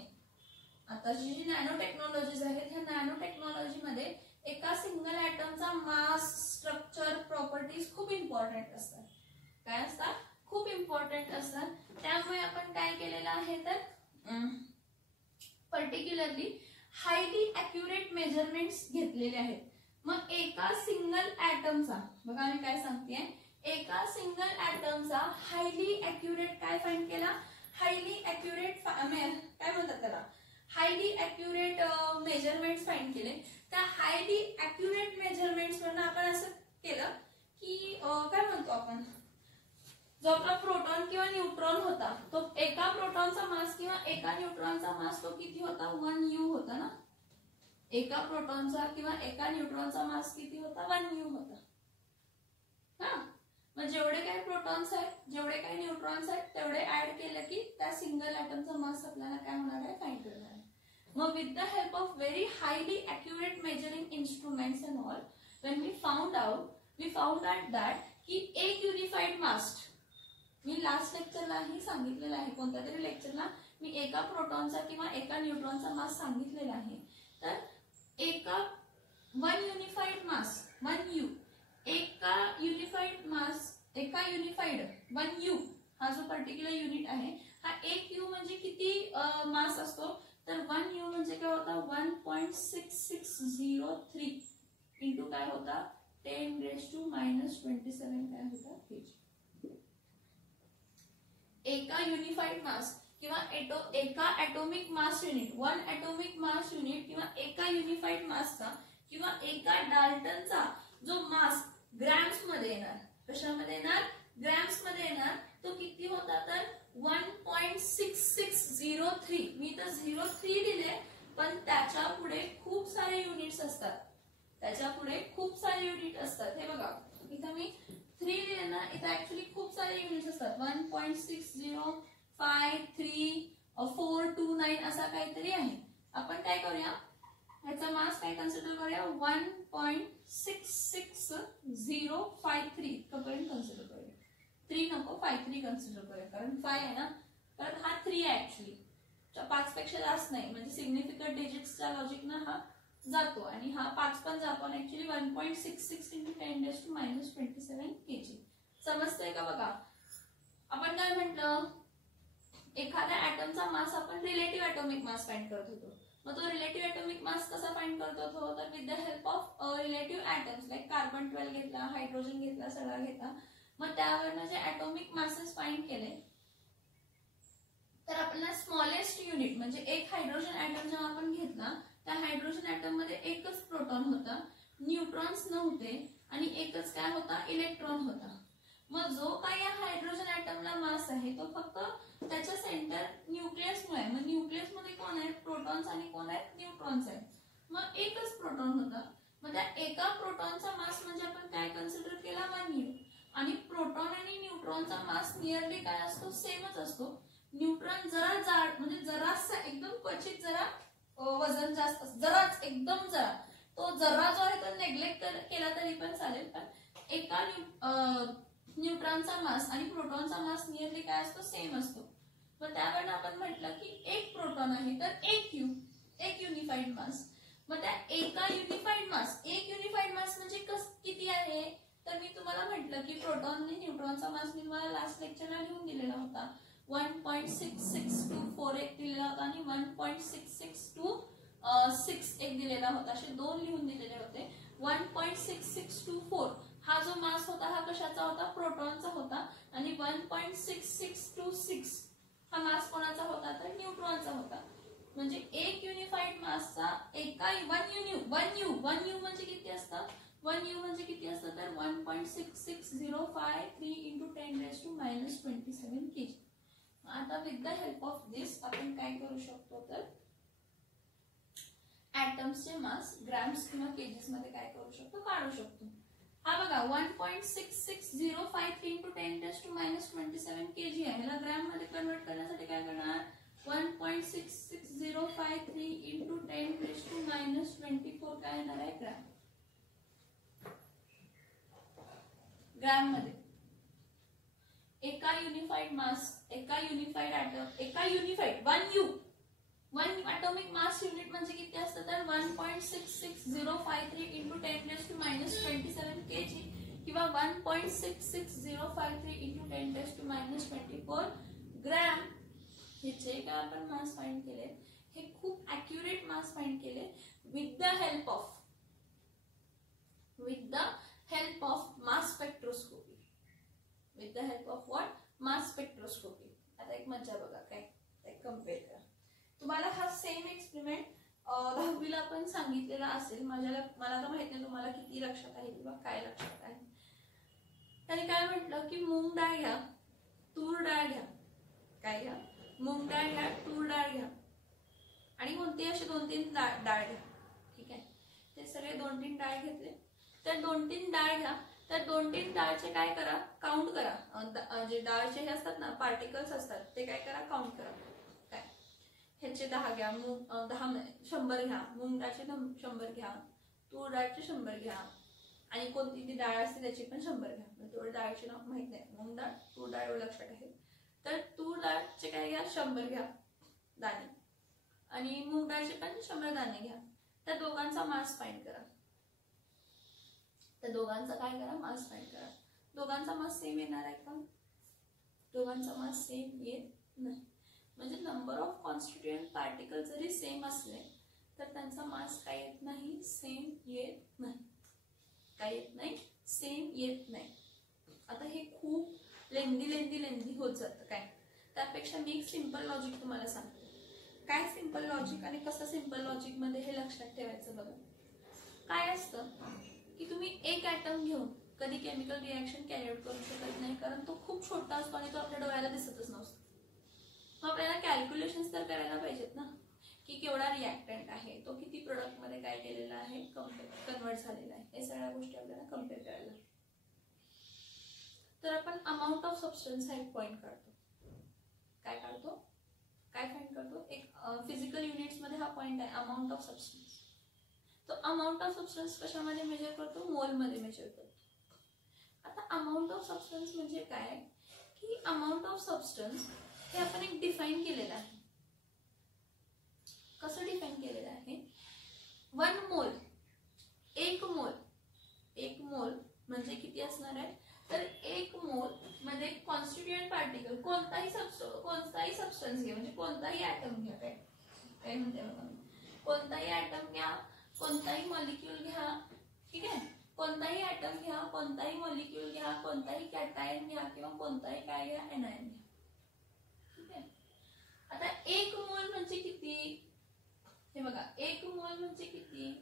आताची जी नॅनो टेक्नॉलॉजीज आहेत ह्या नॅनो टेक्नॉलॉजीमध्ये एका सिंगल ॲटमचा मास, स्ट्रक्चर, प्रॉपर्टीज खूप इम्पॉर्टंट असतात. काय असतात, खूप इम्पॉर्टंट असतात. त्यामुळे आपण काय केलेलं आहे तर पर्टिक्युलरली हायली ॲक्युरेट मेजरमेंट्स घेतलेले आहेत. मग एका सिंगल ॲटमचा, बघा मी काय सांगतेय, एका सिंगल ॲटमचा हायली ॲक्युरेट काय फाइंड केला, हायली ॲक्युरेट काय म्हणतात त्याला, हायली ॲक्युरेट मेजरमेंट्स फाइंड केले. त्या हायली ॲक्युरेट मेजरमेंट्स वरून आपण असं केलं की काय म्हणतो आपण, जो आपला प्रोटॉन किंवा न्यूट्रॉन होता तो एका प्रोटॉनचा मास किंवा एका न्यूट्रॉनचा मास तो किती होता, 1U होता ना. एका प्रोटॉनचा किंवा एका न्यूट्रॉनचा मास किती होता, 1U होता. हा, मग जेवढे काही प्रोटॉन्स आहेत, जेवढे काही न्यूट्रॉन्स आहेत तेवढे ऍड केलं की त्या सिंगल ॲटमचा मास आपल्याला काय होणार आहे, फाइंड करणार आहे. मग with the help of very highly accurate measuring instruments and all, when we found out that की एक युनिफाईड मास, मी लास्ट लेक्चरलाही सांगितलेलं आहे, कोणत्या तरी लेक्चरला मी एका प्रोटॉनचा किंवा एका न्यूट्रॉनचा मास सांगितलेला आहे. तर एका 1 युनिफाईड मास 1U, एका युनिफाईड मास, एका युनिफाईड 1U हा जो पर्टिक्युलर युनिट आहे, हा 1U म्हणजे किती मास असतो तर 1U म्हणजे काय होता, 1.6603 इंटू काय होता 10⁻⁻27 काय होता केजी. एका युनिफाईड मास किंवा एका atomic mass unit, 1 atomic mass unit किंवा एका युनिफाईड मासचा किंवा एका डाल्टनचा जो मास ग्रॅम्स मध्ये येणार, कशामध्ये येणार, ग्रॅम्स मध्ये येणार, तो किती होता तर 1.6603. मी तर 03 दिले पण त्याच्या पुढे खूप सारे युनिट्स असतात, त्याच्या पुढे खूप सारे युनिट असतात. हे बघा इथं मी 3 दिले ना, इथं ऍक्च्युअली खूप सारे युनिट्स असतात. 1.6053429 असा काहीतरी आहे. आपण काय करूया, ह्याचा मास काय कन्सिडर करूया, 1.66053 पर्यंत कन्सिडर करूया. 3 नको, 53 कन्सिडर करूया, कारण 5 आहे ना, कारण हा 3 आहे ऍक्च्युअली, 5 पेक्षा जास्त नाही, म्हणजे सिग्निफिकंट डिजिट्सच्या लॉजिकनं हा जातो आणि हा 5 पण जातो. Actually 1.66 × 10⁻⁻27 KG. समजतंय का? बघा आपण काय म्हटलं, एखाद्या ॲटमचा मास आपण रिलेटिव्ह ॲटॉमिक मास फाइंड करत होतो. मग तो रिलेटिव्ह ॲटॉमिक मास कसा फाइंड करत होतो तर with the help of relative atoms, like carbon 12 घेतला, हायड्रोजन घेतला, सगळा घेतला. मग त्यावरनं जे ॲटॉमिक मासेस फाइंड केले तर आपल्याला स्मॉलेस्ट युनिट म्हणजे एक हायड्रोजन ॲटम जेव्हा आपण घेतला, त्या हायड्रोजन ॲटम मध्ये एकच प्रोटॉन होता, न्यूट्रॉन्स नव्हते आणि एकच काय होता, इलेक्ट्रॉन होता. मग जो काय या हायड्रोजन ॲटमला मास आहे तो फक्त त्याच्या सेंटर न्यूक्लियसमुळे, मग न्यूक्लियस मध्ये कोण आहेत, प्रोटॉन्स आणि कोण आहेत, न्यूट्रॉन्स आहेत. मग एकच प्रोटॉन होता, मग त्या एका प्रोटॉनचा मास म्हणजे आपण काय कन्सिडर केला, 1U. आणि प्रोटॉन आणि न्यूट्रॉनचा मास नियरली काय असतो, सेमच असतो. न्यूट्रॉन जरा जाड म्हणजे जरासा एकदम क्वचित जरा वजन जास्त असतं, जराच एकदम जरा, तो जरा जो आहे तो नेग्लेक्ट केला तरी पण चालेल, पण एका न्यूट्रॉनचा मास आणि प्रोटॉनचा मास नियरली काय असतो, सेम असतो. मग त्यावेळेला आपण म्हटलं की एक प्रोटॉन आहे तर एक युनिफाईड मास. मग त्या एका युनिफाईड मास, एक युनिफाईड मास म्हणजे किती आहे, तर मी तुम्हाला म्हटलं की प्रोटॉन आणि न्यूट्रॉनचा मास मी तुम्हाला लास्ट लेक्चरला लिहून दिलेला होता. 1.6624 एक दिलेला होता आणि 1.6626 एक दिलेला होता. असे दोन लिहून दिलेले होते. 1.6624 हा जो मास होता हा कशाचा होता, प्रोटॉनचा होता. आणि 1.6626 हा मास कोणाचा होता, तर न्यूट्रॉनचा होता. म्हणजे एक युनिफाईड मासचा एका वन यू म्हणजे किती असतं, 1 U म्हणजे किती असतं, तर 1.66053 into 10⁻⁻27 kg. आता विथ द हेल्प ऑफ दिस आपण काय करू शकतो, तर ऍटम्सचे मास ग्रॅम्स किंवा केजीस मध्ये काय करू शकतो, काढू शकतो. हा बघा 1.66053 into 10⁻⁻27 kg आहे. याला ग्रॅम मध्ये कन्वर्ट करण्यासाठी काय करणार, 1.66053 into 10⁻⁻24 काय येणार आहे, ग्रॅम मध्ये. एका युनिफाईड मास, एका युनिफाईड ऍटम, एका युनिफाईड 1 ॲटॉमिक मास युनिट म्हणजे किती असतं, तर 1.66053 into 10⁻⁻27 kg किंवा 1.66053 into 10⁻⁻24 ग्रॅम. हे जे काय आपण मास फाइंड केले हे खूप ॲक्युरेट मास फाइंड केले with the help of mass spectroscopy. With the help of what, mass spectroscopy. आता एक मज्जा बघा, काय कम्पेअर करा. तुम्हाला हा सेम एक्सपेरिमेंट 10वीला पण सांगितलेला असेल. मला तर माहित नाही तुम्हाला किती लक्षात आहे किंवा काय लक्षात आहे. त्याने काय म्हटलं की मूग डाळ घ्या, तूर डाळ घ्या, काय घ्या, मूग डाळ घ्या, तूर डाळ घ्या आणि कोणती अशी 2-3 डाळ घ्या. ठीक आहे, ते सगळे 2-3 डाळ घेतले. तर 2-3 डाळ घ्या, तर 2-3 डाळचे काय करा, काउंट करा. जे डाळचे हे असतात ना, पार्टिकल्स असतात ते काय करा, काउंट करा. काय ह्याचे 10 घ्या, 100 घ्या, मूग डाळचे 100 घ्या, तूर डाळचे 100 घ्या आणि कोणती ती डाळ असते त्याची पण 100 घ्या. तूर डाळचे नाव माहित नाही, मूग डाळ, तूर डाळ एवढं लक्षात आहे. तर तूर डाळचे काय घ्या, 100 घ्या दाणे आणि मूग डाळचे पण 100 दाणे घ्या. त्या दोघांचा मास फाइंड करा. त्या दोघांचा काय करा, मास फाइंड करा. दोघांचा मास सेम येणार आहे का, दोघांचा मास सेम येत नाही. म्हणजे नंबर ऑफ कॉन्स्टिट्युएंट पार्टिकल जरी सेम असले तर त्यांचा मास काय येत नाही, सेम येत नाही. काय येत नाही, सेम येत नाही. आता हे खूप लेंदी होत जातं. काय त्यापेक्षा मी एक सिंपल लॉजिक तुम्हाला सांगते. काय सिंपल लॉजिक आणि कसं सिंपल लॉजिक मध्ये हे लक्षात ठेवायचं बघा. काय असतं की तुम्ही एक ॲटम घेऊन कधी केमिकल रिॲक्शन कॅरी आउट करू शकत नाही, कारण तो खूप छोटा असतो आणि तो आपल्या डोळ्याला दिसतच नसतो. मग आपल्याला कॅल्क्युलेशन्स तर करायला पाहिजेत ना, की केवढा रिॲक्टंट आहे, तो किती प्रोडक्ट मध्ये काय केलेला आहे, कन्वर्ट झालेला आहे, हे सगळ्या गोष्टी आपल्याला कम्पेअर करायला. तर आपण अमाऊंट ऑफ सबस्टन्स हा एक पॉइंट काढतो. काय काढतो, काय फाइंड करतो, एक फिजिकल युनिट्स मध्ये हा पॉइंट आहे, अमाऊंट ऑफ सबस्टन्स. तो अमाऊंट ऑफ सबस्टन्स कशामध्ये मेजर करतो, मोल मध्ये मेजर करतो. आता अमाऊंट ऑफ सबस्टन्स म्हणजे काय, की अमाऊंट ऑफ सबस्टन्स हे आपण एक डिफाइन केलेलं आहे. कसं डिफाइन केलेलं आहे, 1 मोल, एक मोल म्हणजे किती असणार आहे, तर 1 मोल मध्ये कॉन्स्टिट्युएंट पार्टिकल कोणताही सबस्टन्स घ्या, म्हणजे कोणताही ॲटम घ्या, काय म्हणते बघा, कोणताही ॲटम घ्या, कोणताही मॉलिक्यूल घ्या. ठीक आहे, कोणताही ॲटम घ्या, कोणताही मॉलिक्यूल घ्या, कोणताही कॅटायन घ्या किंवा कोणताही काय घ्या, एनायन घ्या. ठीक आहे, आता 1 मोल म्हणजे किती, हे बघा, 1 मोल म्हणजे किती,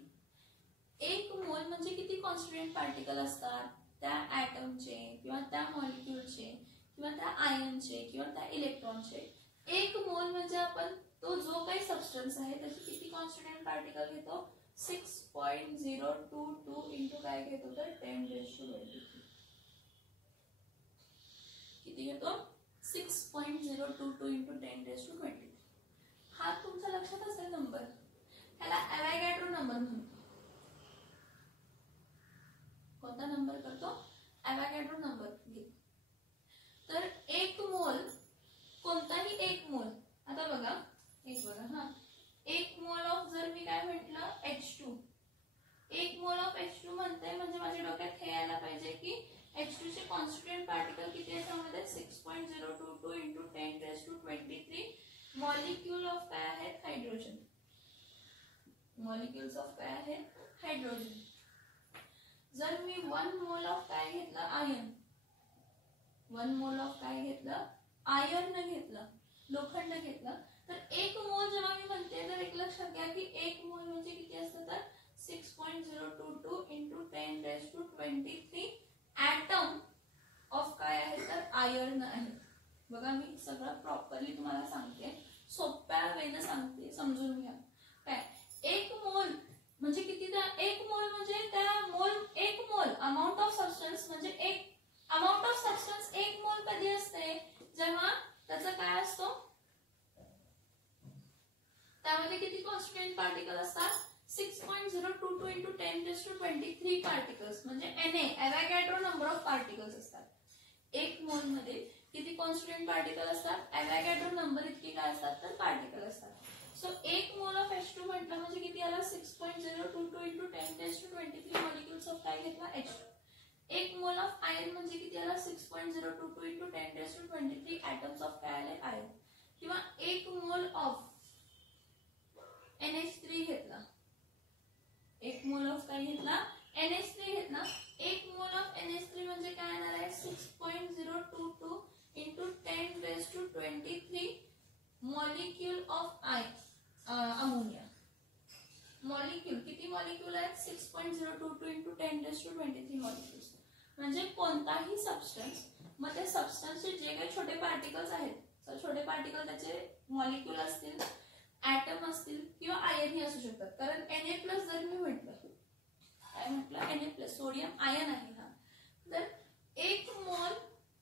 1 मोल म्हणजे किती कॉन्स्टिट्युएंट पार्टिकल असतात त्या ॲटमचे किंवा त्या मॉलिक्यूलचे किंवा त्या आयनचे किंवा त्या इलेक्ट्रॉनचे. 1 मोल म्हणजे आपण तो जो काही सबस्टन्स आहे त्याचे किती कॉन्स्टिट्युएंट पार्टिकल घेतो, 6.022 इंटू काय घेतो, तर 10⁻23. किती घेतो, 6.022 इंटू 10⁻23. हा तुमच्या लक्षात असेल नंबर, ह्याला अवोगाड्रो नंबर म्हणतो. कोणता नंबर करतो, बघा हा, 1 मोल ऑफ जर मी काय म्हटलं H2, 1 मोल ऑफ H2 म्हणते म्हणजे माझ्या डोक्यात हे यायला पाहिजे की H2 चे कॉन्स्टिट्यूएंट पार्टिकल किती आहे त्यामध्ये 6.022 into 10⁻23 मॉलिक्यूल ऑफ काय आहेत हायड्रोजन, मॉलिक्यूल्स ऑफ काय आहेत हायड्रोजन. जर मी 1 मोल ऑफ काय घेतलं आयर्न, 1 मोल ऑफ काय घेतलं आयर्न घेतलं, लोखंड घेतलं, तर 1 मोल जेव्हा मी म्हणते तर एक लक्षात घ्या की 1 मोल म्हणजे किती असतं तर 6.022 into 10⁻23 ॲटम ऑफ काय आहे तर आयर्न आहे. बघा मी सगळं प्रॉपरली तुम्हाला सांगते, सोप्या वेने सांगते, समजून घ्या. काय 1 मोल म्हणजे किती, 1 मोल म्हणजे त्या मोल, 1 मोल अमाऊंट ऑफ सबस्टन्स म्हणजे एक अमाऊंट ऑफ सबस्टन्स 1 मोल कधी असते जेव्हा त्याचा काय असतो, त्यामध्ये किती कॉन्स्टिट्यूएंट पार्टिकल असतात 6.022 into 10⁻23 पार्टिकल्स म्हणजे Na एवोगॅड्रो नंबर ऑफ पार्टिकल्स असतात. 1 मोल मध्ये किती कॉन्स्टिट्यूएंट पार्टिकल असतात, एवोगॅड्रो नंबर इतके काय असतात तर पार्टिकल असतात. सो 1 मोल ऑफ H2 म्हटलं म्हणजे किती आला 6.022 into 10⁻23 मॉलिक्यूल्स ऑफ काय घेतला H2. 1 मोल ऑफ आयर्न म्हणजे किती आला 6.022 into 10⁻23 ॲटम्स ऑफ काय आले आयर्न. किंवा 1 मोल ऑफ NH3 घेतला, 1 मोल ऑफ काय घेतला NH3 घेतला, 1 मोल ऑफ NH3 म्हणजे काय येणार आहे 6.022 into 10⁻23 molecule of ammonia. Molecule किती मॉलिक्यूल आहेत 6.022 into 10⁻23 मॉलिक्यूल्स. म्हणजे कोणताही सबस्टन्स, मग त्या सबस्टन्सचे जे काही छोटे पार्टिकल्स आहेत, तर छोटे पार्टिकल त्याचे मॉलिक्यूल असतील, ॲटम असतील किंवा आयन ही असू शकतात. कारण Na+ जर मी म्हटलं, काय म्हटलं Na+, सोडियम आयन आहे हा, तर 1 मोल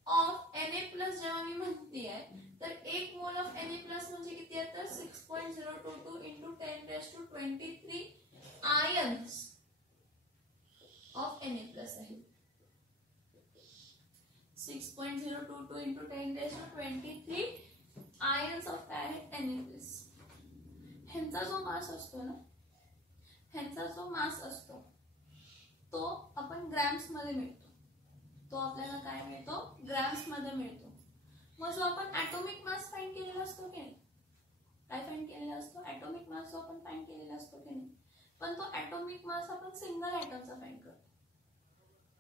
ऑफ Na+ जेव्हा मी म्हणतेय तर 1 मोल ऑफ Na+ म्हणजे किती आहे तर 6.022 into 10⁻23 आयन्स ऑफ Na+ आहे. 6.022 into 10⁻23 आयन्स ऑफ काय आहे Na+. ह्यांचा जो मास असतो ना, ह्यांचा जो मास असतो तो आपण ग्रॅम्स मध्ये मिळतो, तो आपल्याला काय मिळतो ग्रॅम्स मध्ये मिळतो. मग जो आपण ॲटॉमिक मास फाइंड केलेला असतो की नाही, काय फाइंड केलेला असतो ॲटॉमिक मास जो आपण फाइंड केलेला असतो की नाही, पण तो ॲटॉमिक मास आपण सिंगल ॲटमचा फाइंड करतो.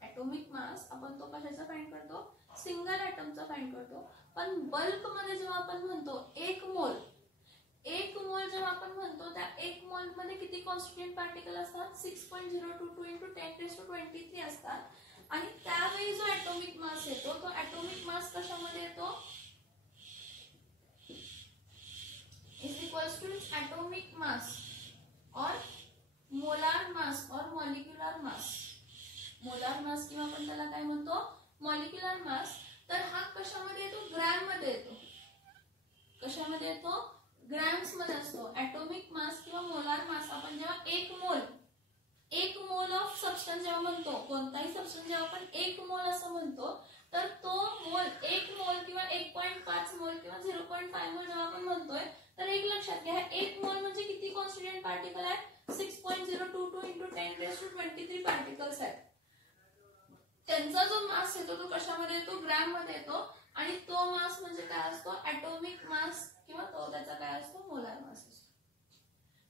ॲटॉमिक मास आपण तो कशाचा फाइंड करतो सिंगल ॲटमचा फाइंड करतो. पण बल्क मध्ये जेव्हा आपण म्हणतो 1 मोल, 1 मोल जेव्हा आपण म्हणतो त्या 1 मोल मध्ये किती कॉन्स्टिट्यूएंट पार्टिकल असतात 6.022 into 10⁻23 असतात. आणि त्यावेळी जो ॲटॉमिक मास येतो तो ॲटॉमिक मास कशामध्ये येतो is equals to atomic mass और मोलार मास और मॉलिक्युलर मास. मोलार मास किंवा आपण त्याला काय म्हणतो मॉलिक्युलर मास. तर हा कशामध्ये येतो ग्रॅम मध्ये येतो. कशामध्ये येतो ग्रॅम्स मध्ये असतो. ॲटॉमिक मास किंवा मोलार मास आपण जेव्हा 1 मोल ऑफ सबस्टन्स जेव्हा म्हणतो, कोणताही सबस्टन्स जेव्हा आपण 1 मोल असं म्हणतो, तर तो मोल 1 मोल किंवा 1.5 मोल किंवा 0.5 मोल जेव्हा आपण म्हणतोय तर एक लक्षात घ्या 1 मोल म्हणजे किती कॉन्स्टिट्यूएंट पार्टिकल आहेत 6.022 into 10⁻23 पार्टिकल्स आहेत. त्यांचा जो मास येतो तो कशामध्ये येतो ग्रॅम मध्ये येतो. आणि तो मास म्हणजे काय असतो ॲटॉमिक मास किंवा तो त्याचा काय असतो मोलार मास असतो.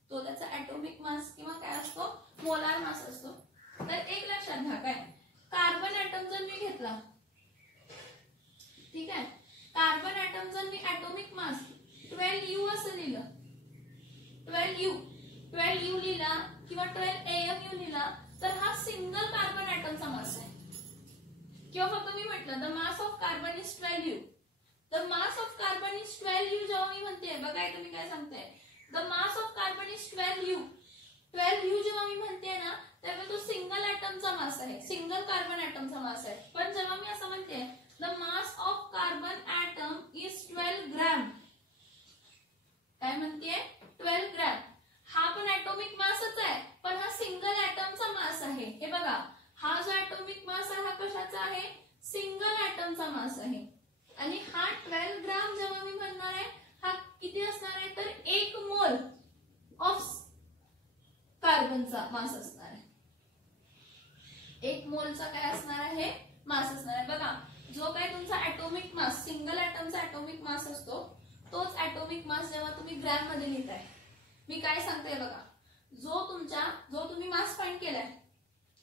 तो त्याचा ॲटॉमिक मास किंवा काय असतो मोलार मास असतो. तर एक लक्षात घ्या काय कार्बन ॲटम जर मी घेतला, ठीक आहे, कार्बन ॲटम जर मी ॲटॉमिक मास 12U असं लिहिलं, 12U लिहिला किंवा 12AMU लिहिला तर हा सिंगल कार्बन ॲटमचा मास आहे. किंवा फक्त मी म्हटलं the mass of carbon is 12U. The mass of carbon is 12U जेव्हा मी म्हणते बघा इथे मी काय सांगते the mass of carbon is 12U. 12U जेव्हा मी म्हणते ना तेव्हा तो सिंगल ॲटमचा मास आहे, सिंगल कार्बन ॲटमचा मास आहे. पण जेव्हा मी असं म्हणते the mass of carbon atom is 12 gram, काय म्हणते 12 ग्रॅम, हा पण ॲटॉमिक मासच आहे पण हा सिंगल ॲटमचा मास आहे. हे बघा हा जो ॲटॉमिक मास आहे हा कशाचा आहे सिंगल ॲटमचा मास आहे. आणि हा 12 ग्रॅम जेव्हा मी म्हणणार आहे हा किती असणार आहे तर 1 मोल मास असणार आहे, 1 मोलचा काय असणार आहे, मास असणार आहे. बघा जो काही तुमचा ऍटोमिक मास, सिंगल ऍटमचा ऍटोमिक मास असतो, तोच ऍटोमिक मास जेव्हा तुम्ही ग्रॅम मध्ये लिहिताय, मी काय सांगते बघा, जो तुम्ही मास फाइंड केलाय,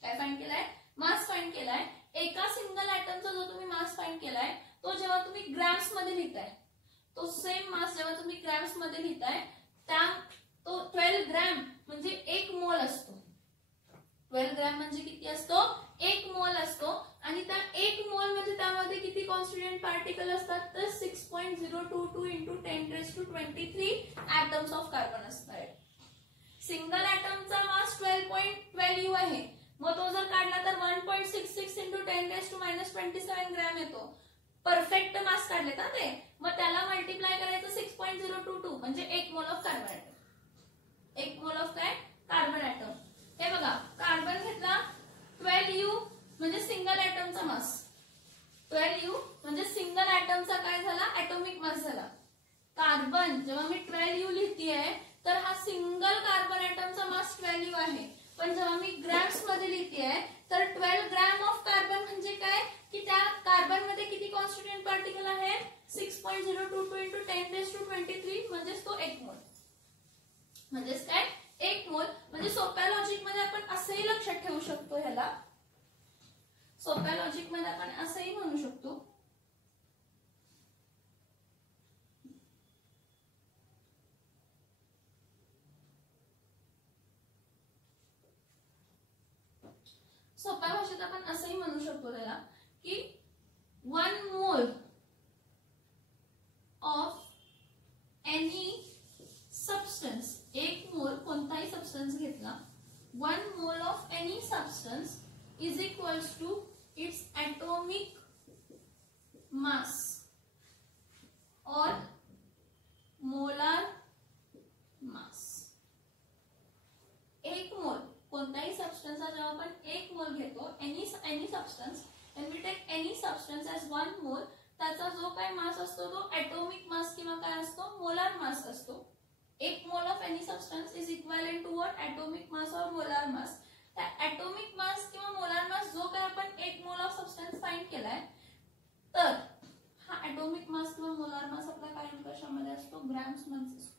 काय फाइंड केलाय, मास फाइंड केलाय, एका सिंगल ऍटमचा जो तुम्ही मास फाइंड केलाय, तो जेव्हा तुम्ही ग्रॅम्स मध्ये लिहिताय, तो सेम मास जेव्हा तुम्ही ग्रॅम्स मध्ये लिहिताय, तो 12 ग्रॅम म्हणजे 1 मोल असतो. 12 ग्रॅम म्हणजे किती असतो, 1 मोल असतो. आणि त्या 1 मोल म्हणजे त्यामध्ये किती कॉन्स्टिट्यूएंट पार्टिकल असतात, तर 6.022 इंटू 10⁻23 ऍटम्स ऑफ कार्बन असणार आहे. सिंगल ऍटमचा मास 12.12 U आहे, मग तो जर काढला तर 1.66 इंटू 10⁻27 ग्रॅम येतो. परफेक्ट मास काढले ना ते, मग त्याला मल्टिप्लाय करायचं 6.022 म्हणजे 1 mole of carbon atom. 1 mole of काय, कार्बन ऍटम. हे बघा कार्बन घेतला 12U म्हणजे सिंगल ऍटमचा मास, 12U म्हणजे सिंगल ऍटमचा काय झाला, ऍटोमिक मास झाला. कार्बन जेव्हा मी 12U लिहितीये तर हा सिंगल कार्बन ऍटमचा मास 12U आहे, पण जेव्हा मी ग्रॅम्स मध्ये लिहितीये तर 12 ग्रॅम ऑफ कार्बन म्हणजे काय, की त्या कार्बन मध्ये किती कॉन्स्टिट्यूएंट पार्टिकल आहेत, 6.022 इंटू 10⁻23 म्हणजेच तो 1 मोल. म्हणजेच काय, 1 मोल. म्हणजे सोप्या लॉजिक मध्ये आपण असंही लक्षात ठेवू शकतो, ह्याला सोप्या लॉजिक मध्ये आपण असंही म्हणू शकतो, सोप्या भाषेत आपण असंही म्हणू शकतो त्याला, की 1 मोल ऑफ एनी सबस्टन्स, 1 मोल कोणताही सबस्टन्स घेतला, 1 mole of any substance is equals to its atomic mass और मोलार मास. 1 मोल कोणताही सबस्टन्सचा जेव्हा आपण 1 मोल घेतो, any substance, when we take any substance as 1 mole, त्याचा जो काही मास असतो तो ऍटोमिक मास किंवा काय असतो, मोलार मास असतो. 1 mole of any substance is equal to what, atomic mass और मोलार मास. त्या ऍटोमिक मास किंवा मोलार मास जो काही आपण 1 मोल ऑफ सबस्टन्स फाइंड केलाय, तर हा ऍटोमिक मास किंवा मोलार मास आपला काय कशामध्ये असतो, ग्रॅम्स मध्ये असतो.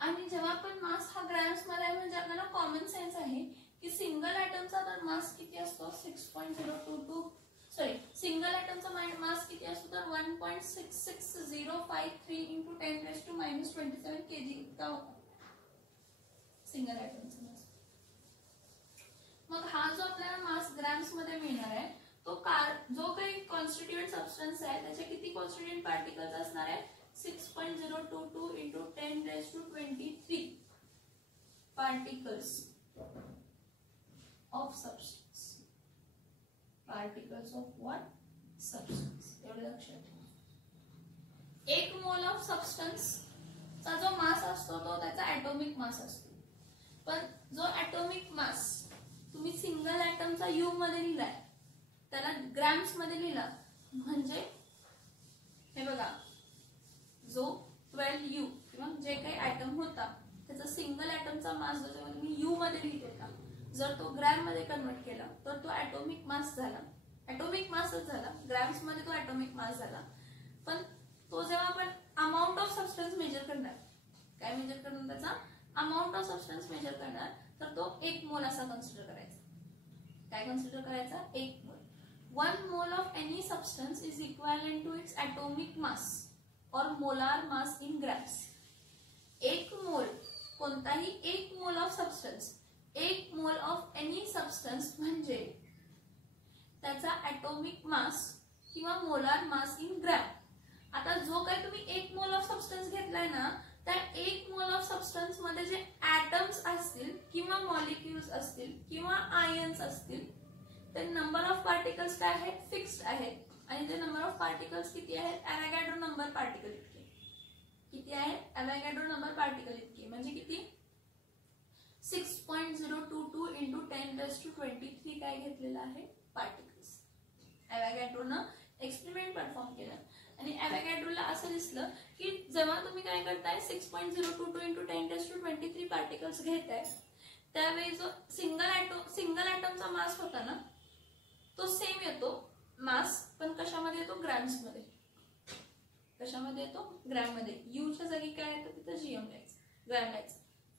आणि जेव्हा आपण मास हा ग्रॅम्स मध्ये म्हणजे आपल्याला कॉमन सेन्स आहे की सिंगल ॲटमचा तर मास किती असतो, 6.022, सॉरी सिंगल ॲटमचा मास किती असतो तर 1.66053 इंटू 10⁻⁻27 kg इतका होता सिंगल ॲटमचा मास. मग हा जो आपल्याला मास ग्रॅम्स मध्ये मिळणार आहे, तो जो काही कॉन्स्टिट्यूएंट सबस्टन्स आहे त्याचे किती कॉन्स्टिट्यूएंट पार्टिकल्स असणार आहे, 6.022 into 10⁻23 particles of substance. Particles of what? Substance. एवढं लक्षात ठेवा. 1 मोल ऑफ सबस्टन्स चा जो मास असतो तो त्याचा ऍटोमिक मास असतो. पण जो ऍटोमिक मास तुम्ही सिंगल ऍटमचा U मध्ये लिहिलाय, त्याला ग्रॅम्स मध्ये लिहिला, म्हणजे हे बघा जो 12U किंवा जे काही ऍटम होता त्याचा सिंगल ऍटमचा मास जो जेव्हा तुम्ही U मध्ये लिहित होता, जर तो ग्रॅम मध्ये कन्वर्ट केला तर तो ऍटोमिक मास झाला, ऍटोमिक मासच झाला, ग्रॅम्स मध्ये तो ऍटोमिक मास झाला. पण तो जेव्हा आपण अमाउंट ऑफ सबस्टन्स मेजर करणार, काय मेजर करणार, त्याचा अमाउंट ऑफ सबस्टन्स मेजर करणार, तर तो 1 मोल असा कन्सिडर करायचा. काय कन्सिडर करायचा, 1 mole. 1 mole of any substance is equal to its atomic mass और मोलार मास इन ग्रॅम्स. 1 मोल कोणताही 1 mole of substance, 1 mole of any substance म्हणजे त्याचा ऍटोमिक मास किंवा मोलार मास इन ग्रॅम. आता जो काही तुम्ही 1 मोल ऑफ सबस्टन्स घेतलाय ना, त्या 1 मोल ऑफ सबस्टन्स मध्ये जे ऍटम्स असतील किंवा मॉलिक्युल्स असतील किंवा आयन्स असतील, ते नंबर ऑफ पार्टिकल्स काय आहेत, फिक्स्ड आहेत. आणि ते नंबर ऑफ पार्टिकल्स किती आहेत, अवोगॅड्रो नंबर पार्टिकल इतके. किती आहेत, अवोगॅड्रो नंबर पार्टिकल इतके, म्हणजे किती, 6.022 इंटू 10⁻23 काय घेतलेलं आहे, पार्टिकल्स. अवोगॅड्रोनं एक्सपेरिमेंट परफॉर्म केला आणि अवोगॅड्रोला असं दिसलं की जेव्हा तुम्ही काय करताय, 6.022 इंटू 10⁻23 पार्टिकल्स घेताय, त्यावेळी जो सिंगल ॲटमचा मास होता ना तो सेम येतो मास, पण कशामध्ये येतो? ग्रॅम्स मध्ये. कशामध्ये येतो? ग्रॅम मध्ये. यूच्या जागी काय येतं तिथं जीएम लिहायचं, ग्रॅम लिहायचं.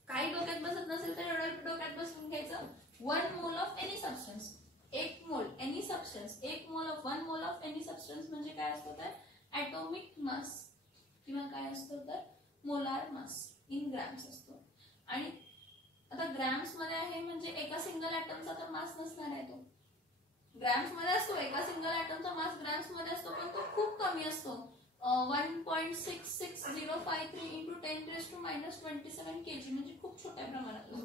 काही डोक्यात बसत नसेल तर एवढं डोक्यात बसवून घ्यायचं. 1 मोल ऑफ एनी सबस्टन्स, 1 मोल any substance, 1 mole of 1 mole of any substance म्हणजे काय असतं तर ॲटॉमिक मास किंवा काय असतं तर मोलार मास इन ग्रॅम्स असतो. आणि आता ग्रॅम्स मध्ये आहे म्हणजे एका सिंगल ॲटमचा तर मास नसणार आहे, तो ग्रॅम्स मध्ये असतो. एका सिंगल ॲटमचा मास ग्रॅम्स मध्ये असतो, पण तो खूप कमी असतो. 1.66053 into 10⁻⁻27 kg म्हणजे खूप छोट्या प्रमाणात असतो.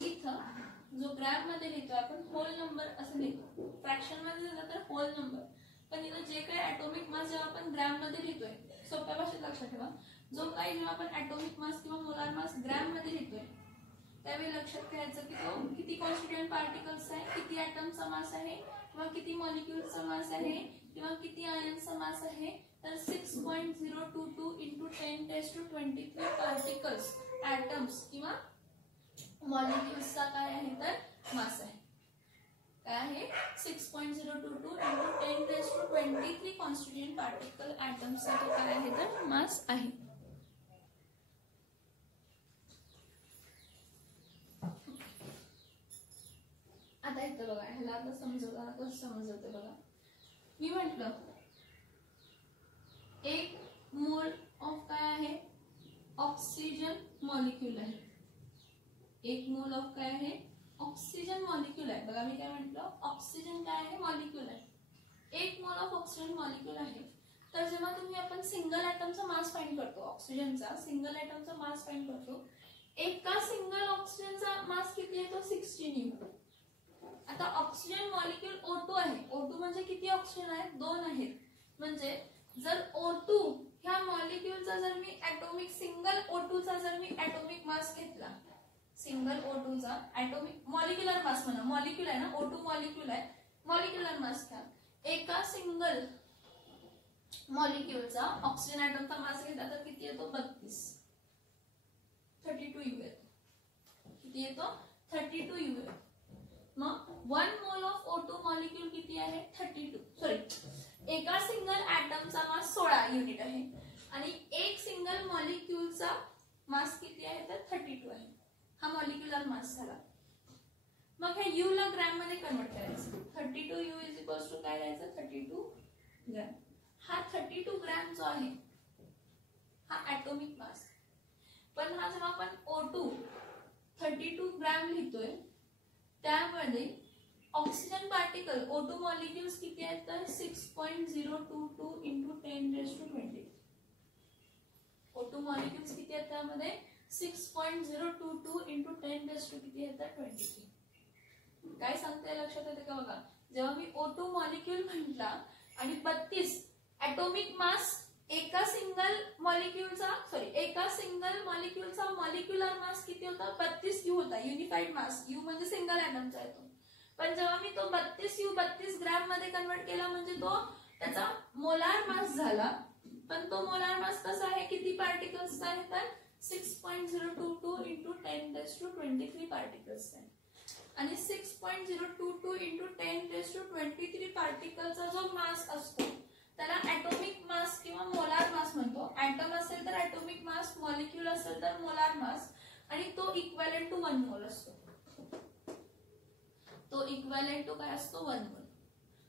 इथं जो ग्रॅम मध्ये लिहितो आपण होल नंबर असं लिहितो, फ्रॅक्शन मध्ये लिहिलं तर होल नंबर, पण इथं जे काही ॲटॉमिक मास जेव्हा आपण ग्रॅम मध्ये लिहितोय, सोप्या भाषेत लक्षात ठेवा, जो काही जेव्हा आपण ॲटॉमिक मास किंवा मोलार मास ग्रॅम मध्ये लिहितोय त्यावेळी लक्षात ठेवायचं की तो किती कॉन्स्टिट्यूएंट पार्टिकल्स आहे, किती ॲटमचा मास आहे किंवा किती मॉलिक्युल्सचा मास आहे किंवा किती आयन्सचा मास आहे. तर 6.022 into 10⁻23 पार्टिकल्स, ॲटम्स किंवा मॉलिक्युल्सचा काय आहे तर मास आहे. काय आहे? 6.022 into 10⁻23 कॉन्स्टिट्यूएंट पार्टिकल ॲटम्सचा काय आहे तर मास आहे. आता इथं बघा, ह्याला आता समजवलं, कसं समजवते बघा. मी म्हटलं 1 मोल ऑफ काय आहे? ऑक्सिजन मॉलिक्यूल आहे. 1 मोल ऑफ काय आहे? ऑक्सिजन मॉलिक्यूल आहे. बघा मी काय म्हटलं, ऑक्सिजन काय आहे? मॉलिक्यूल आहे. 1 मोल ऑफ ऑक्सिजन मॉलिक्यूल आहे. तर जेव्हा तुम्ही आपण सिंगल ॲटमचा मास फाइंड करतो, ऑक्सिजनचा सिंगल ॲटमचा मास फाइंड करतो, एका सिंगल ऑक्सिजनचा मास किती येतो? 16 U. आता ऑक्सिजन मॉलिक्यूल O2 आहे. O2 म्हणजे किती ऑक्सिजन आहेत? 2 आहेत. म्हणजे जर O2 ह्या मॉलिक्यूलचा जर मी ॲटॉमिक सिंगल O2चा जर मी ॲटॉमिक मास घेतला, सिंगल O2चा ॲटॉमिक मॉलिक्युलर मास म्हणा, मॉलिक्यूल आहे ना, O2 मॉलिक्यूल आहे, मॉलिक्युलर मास घ्या. एका सिंगल मॉलिक्यूलचा ऑक्सिजन ॲटमचा मास घेतला तर किती येतो? 32 U येतो. किती येतो? 32 U येतो. मग 1 मोल ऑफ O2 मॉलिक्यूल किती आहे? 32. सॉरी, एका सिंगल ॲटमचा मास 16 युनिट आहे आणि एक सिंगल मॉलिक्यूलचा मास किती आहे तर 32 आहे. हा मॉलिक्युलर मास झाला. मग हे U ला ग्रॅम मध्ये कन्वर्ट करायचं. 32 U इज इक्वल्स टू काय द्यायचं? 32 ग्रॅम. हा 32 ग्रॅम जो आहे हा ॲटॉमिक मास. पण हा जेव्हा आपण O2 32 ग्रॅम लिहितोय त्यामध्ये ऑक्सिजन पार्टिकल O2 मॉलिक्युल्स किती आहेत तर 6.022 into 10⁻20. O2 मॉलिक्युल्स किती आहेत त्यामध्ये? 6.022 into 10⁻23 किती आहेत तर 23. काय सांगते लक्षात येते का बघा. जेव्हा मी O2 मॉलिक्यूल म्हटला आणि 32 ॲटॉमिक मास एका सिंगल मॉलिक्यूलचा मॉलिक्युलर मास किती होता? 32 U होता. Unified mass. U म्हणजे सिंगल ॲटमचा येतो. पण जेव्हा मी तो 32 U 32 ग्रॅम मध्ये कन्वर्ट केला म्हणजे तो त्याचा मोलार मास झाला. पण तो मोलार मास कसा आहे? किती पार्टिकल्स आहे तर 6.022 into 10⁻23 पार्टिकल्स आहे. आणि 6.022 into 10⁻23 पार्टिकलचा जो मास असतो त्याला ॲटॉमिक मास किंवा मोलार मास म्हणतो. ॲटम असेल तर ॲटॉमिक मास, मॉलिक्यूल असेल तर मोलार मास, आणि तो इक्विव्हॅलेंट टू 1 मोल असतो. तो इक्विव्हॅलेंट टू काय असतो? 1 मोल.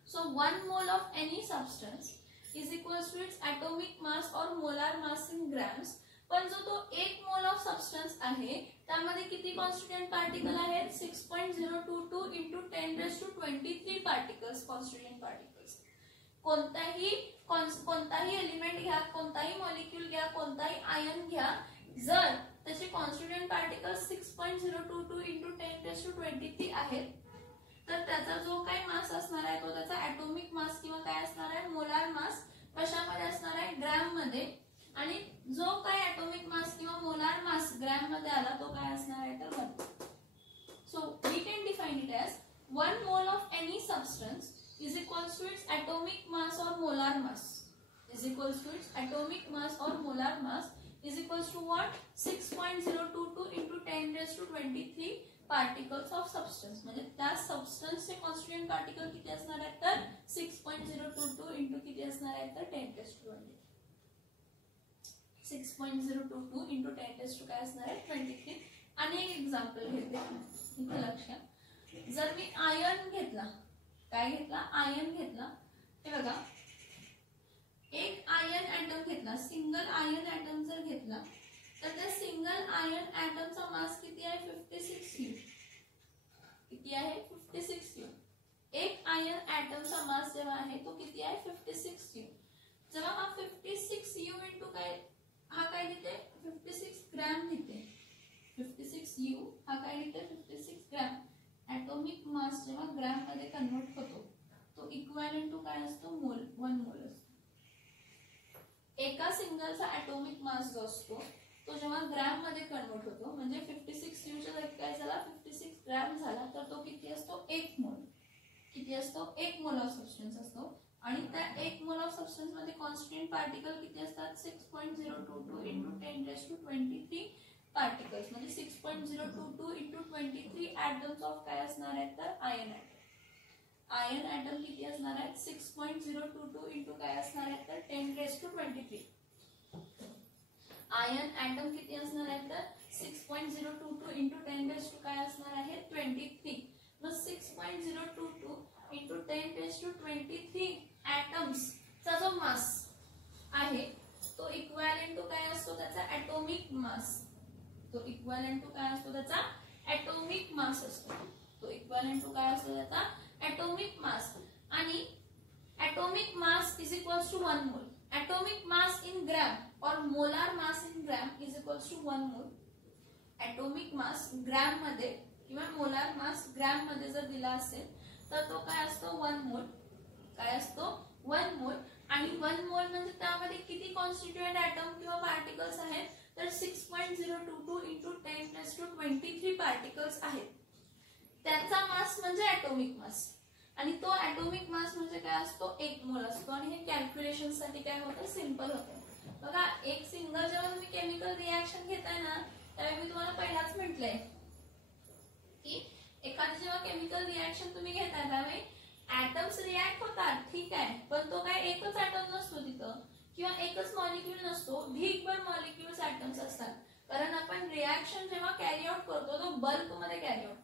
So 1 mole of any substance is equals to its atomic mass और मोलार मास इन ग्रॅम्स. पण जो तो 1 मोल ऑफ सबस्टन्स आहे त्यामध्ये किती कॉन्स्टिट्यूएंट पार्टिकल आहेत? 6.022 into 10⁻23 पार्टिकल्स, कॉन्स्टिट्यूएंट पार्टिकल्स. कोणताही एलिमेंट घ्या, कोणताही मॉलिक्यूल घ्या, कोणताही आयन घ्या, जर त्याचे कॉन्स्टिट्यूएंट पार्टिकल्स 6.022 into 10⁻23 आहेत तर त्याचा जो काही मास असणार आहे तो त्याचा ॲटॉमिक मास किंवा काय असणार आहे? Molar mass. कशामध्ये असणार आहे? ग्रॅम मध्ये. आणि जो काही ॲटॉमिक मास किंवा मोलार मास ग्रॅम मध्ये आला तो काय असणार आहे तर 1. So we can define it as 1 mole of any substance is equals to its atomic mass or molar mass, is equals to its atomic mass or molar mass is equals to what 6.022 into 10⁻23 particles of substance. म्हणजे त्या सबस्टन्सचे constituent particle किती असणार आहेत तर 6.022 into किती असणार आहेत तर 10⁻20. 6.022 इंटू 10⁻23 काय असणार आहे 23. आणि एक एक्झाम्पल घेते इथे लक्षात. जर मी आयर्न घेतला, काय घेतला आयर्न घेतला, हे बघा एक आयर्न ॲटम घेतला, सिंगल आयर्न ॲटम जर घेतला तर त्या सिंगल आयर्न ॲटमचा मास किती आहे 56 U. किती आहे 56 U. एक आयर्न ॲटमचा मास जेव्हा आहे तो किती आहे 56 U. जेव्हा हा 56 U इंटू काय हा काय लिहिते 56 ग्रॅम लिहिते. 56 U हा काय लिहिते 56 ग्रॅम. ॲटॉमिक मास जेव्हा ग्रॅम मध्ये कन्वर्ट होतो तो इक्विव्हॅलेंट टू काय असतो मोल 1 मोल असतो. एका सिंगलचा ॲटॉमिक मास जो असतो तो जेव्हा ग्रॅम मध्ये कन्वर्ट होतो म्हणजे 56 U च्या जागी काय झाला 56 ग्रॅम झाला तर तो किती असतो 1 मोल. किती असतो 1 मोल ऑफ सबस्टन्स असतो. आणि त्या 1 मोल ऑफ सबस्टन्स मध्ये कॉन्स्टंट पार्टिकल किती असतात 6.022 इंटू 10⁻23 पार्टिकल्स. म्हणजे 6.022 इंटू 23 ॲटम्स ऑफ काय असणार आहेत तर आयर्न ॲटम. आयर्न ॲटम किती असणार आहेत 6.022 इंटू काय असणार आहेत तर 10⁻23. आयर्न ॲटम किती असणार आहेत तर 6.022 इंटू 10⁻23 काय असणार आहे 23. मग 6.022 इंटू 10⁻23 ॲटम्सचा जो मास आहे तो इक्विव्हॅलेंट टू काय असतो त्याचा ॲटॉमिक मास. तो इक्विव्हॅलेंट टू काय असतो त्याचा ॲटॉमिक मास असतो. तो इक्विव्हॅलेंट टू काय असतो त्याचा ॲटॉमिक मास. आणि atomic mass is equals to 1 mole. Atomic mass in gram or molar mass in gram is equals to 1 mole. Atomic mass gram मध्ये किंवा मोलार मास ग्रॅम मध्ये जर दिला असेल तर तो काय असतो 1 मोल. काय असतो 1 मोल. आणि 1 मोल म्हणजे त्यामध्ये किती कॉन्स्टिट्यूएंट ॲटम किंवा पार्टिकल्स आहेत तर 6.022 इंटू 10⁻23 पार्टिकल्स आहेत. त्यांचा मास म्हणजे ॲटॉमिक मास. आणि तो ॲटॉमिक मास म्हणजे काय असतो 1 मोल असतो. आणि हे कॅल्क्युलेशन साठी काय होतं सिंपल होतं. बघा एक सिंगल जेव्हा तुम्ही केमिकल रिॲक्शन घेताय ना त्यावेळी मी तुम्हाला पहिलाच म्हटलंय की एखादी जेव्हा केमिकल रिॲक्शन तुम्ही घेताय त्यावेळी ॲटम्स रिॲक्ट होतात ठीक आहे, पण तो काय एकच ॲटम नसतो तिथं किंवा एकच मॉलिक्यूल नसतो, ढीगभर मॉलिक्यूल्स ॲटम्स असतात. कारण आपण रिॲक्शन जेव्हा कॅरी आउट करतो तो बल्क मध्ये कॅरी आउट करतो.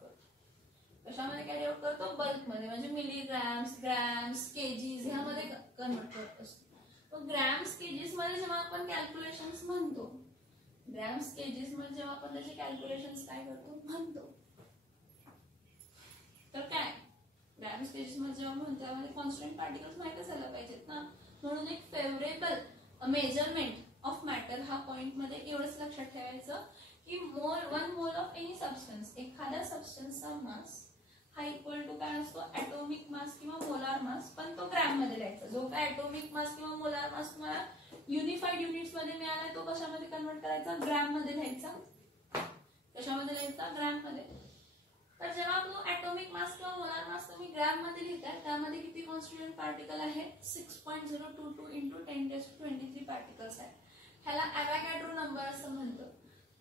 कशामध्ये कॅरी आउट करतो बल्क मध्ये म्हणजे मिलीग्रॅम्स ग्रॅम्स केजीज ह्यामध्ये कन्वर्ट करत असतो. तो ग्रॅम्स केजीस मध्ये जेव्हा आपण कॅल्क्युलेशन्स म्हणतो ग्रॅम्स केजीस मध्ये जेव्हा आपण त्याचे कॅल्क्युलेशन्स काय करतो म्हणतो तर काय ग्रॅम्स केजीस मध्ये जेव्हा म्हणतो त्यामध्ये कॉन्स्टंट पार्टिकल्स माहित असायला पाहिजेत ना. म्हणून एक फेवरेबल मेजरमेंट ऑफ मॅटर हा पॉइंट मध्ये एवढंच लक्षात ठेवायचं की 1 मोल ऑफ एनी सबस्टन्स एखाद्या सबस्टन्सचा मास हा इक्वल टू काय असतो ॲटॉमिक मास किंवा मोलार मास, पण तो ग्रॅम मध्ये लिहायचा. जो काय ॲटॉमिक मास किंवा मोलार मास तुम्हाला युनिफाईड युनिट्स मध्ये मिळाला तो कशामध्ये कन्वर्ट करायचा ग्रॅम मध्ये लिहायचा. कशामध्ये लिहायचा ग्रॅम मध्ये. तर जेव्हा तो ॲटॉमिक मास किंवा मोलार मास तुम्ही ग्रॅम मध्ये लिहिताय त्यामध्ये किती कॉन्स्टिट्यूएंट पार्टिकल आहे 6.022 इंटू 10⁻23 पार्टिकल्स आहेत. ह्याला ॲव्होगॅड्रो नंबर असं म्हणतो.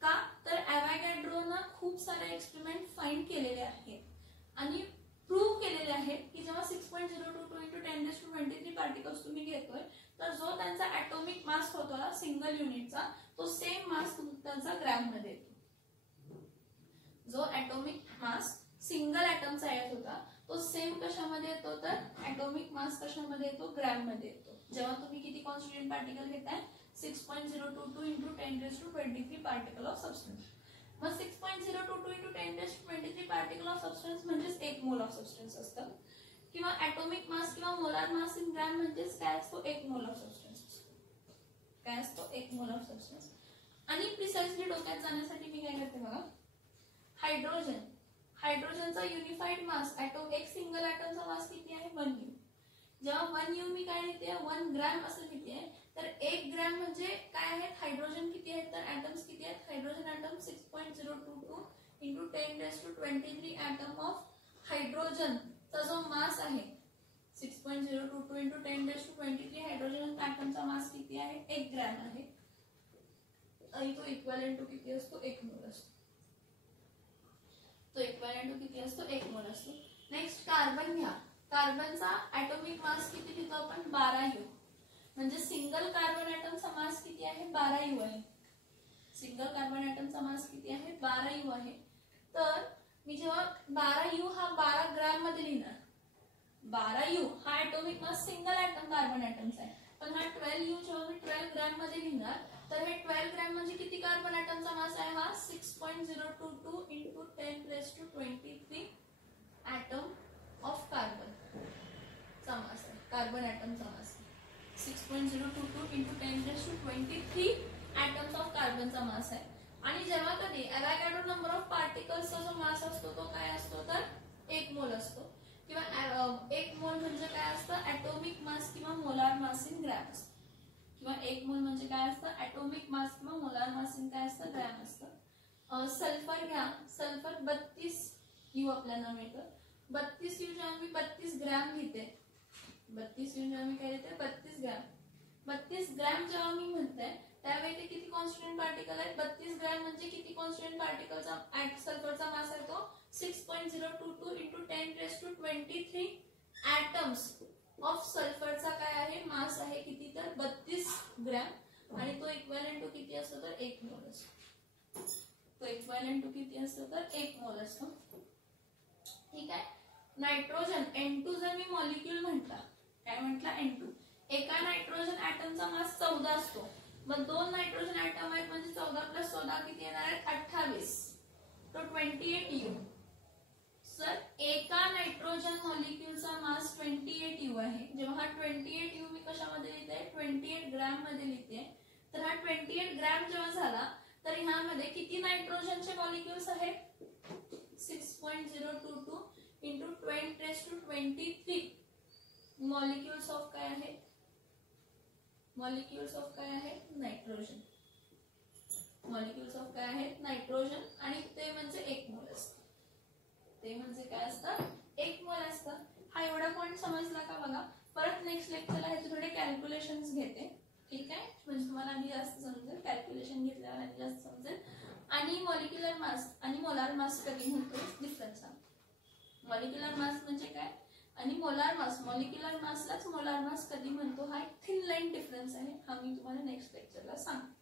का तर ॲव्होगॅड्रोनं खूप सारे एक्सपेरिमेंट फाइंड केलेले आहेत आणि प्रूव्ह केलेले आहेत की जेव्हा 6.022 इंटू 10⁻23 पार्टिकल्स तुम्ही घेतोय तर जो त्यांचा ॲटॉमिक मास होतो ना सिंगल युनिटचा तो सेम मास त्यांचा ग्रॅम मध्ये येतो. जो ॲटॉमिक मास सिंगल ॲटमचा येत होता तो सेम कशामध्ये येतो तर ॲटॉमिक मास कशामध्ये येतो ग्रॅम मध्ये येतो. जेव्हा तुम्ही किती कॉन्स्टिट्यूएंट पार्टिकल घेताय 6.022 इंटू 10⁻23 पार्टिकल ऑफ सबस्टन्स. मग 6.022 इंटू 10⁻23 पार्टिकल ऑफ सबस्टन्स म्हणजेच 1 मोल ऑफ सबस्टन्स असतं किंवा ॲटॉमिक मास किंवा मोलार मास इन ग्रॅम म्हणजेच काय असतो 1 मोल ऑफ सबस्टन्स. काय असतो 1 मोल ऑफ सबस्टन्स. आणि प्रिसाइजली डोक्यात जाण्यासाठी मी काय करते बघा हायड्रोजनचा युनिफाईड मास एक सिंगल ॲटमचा मास किती आहे 1 U. जेव्हा 1 U मी काय लिहिते 1 ग्रॅम असं लिहिते तर 1 ग्रॅम म्हणजे काय आहेत हायड्रोजन किती आहेत तर ॲटम्स किती आहेत hydrogen atom 6.022 into 10⁻23 atom of हायड्रोजनचा जो मास आहे 6.022 इंटू 10⁻23 हायड्रोजन ॲटमचा मास किती आहे 1 ग्रॅम आहे. आणि तो इक्वॅलेंट टू किती असतो 1 मोल असतो. तो इक्वॅलेंट टू किती असतो 1 मोल असतो. नेक्स्ट कार्बन घ्या. कार्बनचा ऍटॉमिक मास किती लिहितो आपण 12U. म्हणजे सिंगल कार्बन ऍटमचा मास किती आहे 12U आहे. सिंगल कार्बन ऍटमचा मास किती आहे 12U आहे. तर मी जेव्हा 12U हा 12 ग्रॅम मध्ये लिहिणार, 12U हा atomic mass single atom carbon ऍटमचा आहे, पण हा 12U जेव्हा मी 12 ग्रॅम मध्ये लिहिणार तर हे 12 ग्रॅम म्हणजे किती कार्बन ऍटमचा मास आहे हा 6.022 into 10⁻23 ऍटम ऑफ कार्बन चा मास आहे. कार्बन ऍटमचा मास 6.022 into 10⁻23 ऍटम्स ऑफ कार्बनचा मास आहे. आणि जेव्हा कधी एवोगॅड्रो नंबर ऑफ पार्टिकल्सचा जो मास असतो तो काय असतो तर 1 मोल असतो. किंवा 1 मोल म्हणजे काय असतं ऍटॉमिक मास किंवा मोलार मास इन ग्रॅम्स. किंवा 1 मोल म्हणजे काय असतं ऍटॉमिक मास किंवा मोलार मास इन काय असतं ग्रॅम असतं. सल्फर घ्या. सल्फर 32U आपल्याला मिळतं. 32U जेव्हा मी 32 ग्रॅम घेते, 32U जेव्हा मी काय देते 32 ग्रॅम. 32 ग्रॅम जेव्हा मी म्हणते त्यावेळी ते किती कॉन्स्टंट पार्टिकल आहेत 32 ग्रॅम म्हणजे किती कॉन्स्टंट पार्टिकलचा सल्फरचा मास आहे तो 6.022 into 10⁻23 ऍटम्स ऑफ सल्फरचा काय आहे मास आहे किती तर 32 ग्रॅम. आणि तो इक्वॅलेंट टू किती असतो तर 1 मोल असतो. तो इक्वॅलेंट टू किती असतो तर 1 मोल असतो. ठीक आहे. नायट्रोजन N2 जर मी मॉलिक्यूल म्हटला, काय म्हटला N2, एका नायट्रोजन ऍटमचा मास 14 असतो. मग 2 नायट्रोजन ऍटम आहेत म्हणजे 14 + 14 किती येणार आहेत 28. तो 28U. सर एका नायट्रोजन मॉलिक्यूलचा मास 28U आहे. जेव्हा हा 28U मी कशामध्ये लिहिते 28 ग्रॅम मध्ये लिहिते, तर हा 28 ग्रॅम जेव्हा झाला तर ह्यामध्ये किती नायट्रोजनचे मॉलिक्यूल्स आहेत 6.022 into 10⁻23 मॉलिक्यूल्स ऑफ काय आहे मॉलिक्यूल्स ऑफ काय आहे नायट्रोजन. मॉलिक्यूल्स ऑफ काय आहेत नायट्रोजन. आणि ते म्हणजे 1 मोल असतं. ते म्हणजे काय असतं 1 मोल असतं. हा एवढा पॉइंट समजला का बघा. परत नेक्स्ट लेक्चरला ह्याचे थोडे कॅल्क्युलेशन्स घेते. ठीक आहे. म्हणजे तुम्हाला आधी जास्त समजेल, कॅल्क्युलेशन घेतल्यावर आधी जास्त समजेल. आणि मॉलिक्युलर मास आणि मोलार मास कधी म्हणतो डिफरन्स आहे. मॉलिक्युलर मास म्हणजे काय आणि मोलार मास, मॉलिक्युलर मासलाच मोलार मास कधी म्हणतो हा एक थिन लाईन डिफरन्स आहे. हा मी तुम्हाला नेक्स्ट लेक्चरला सांगते.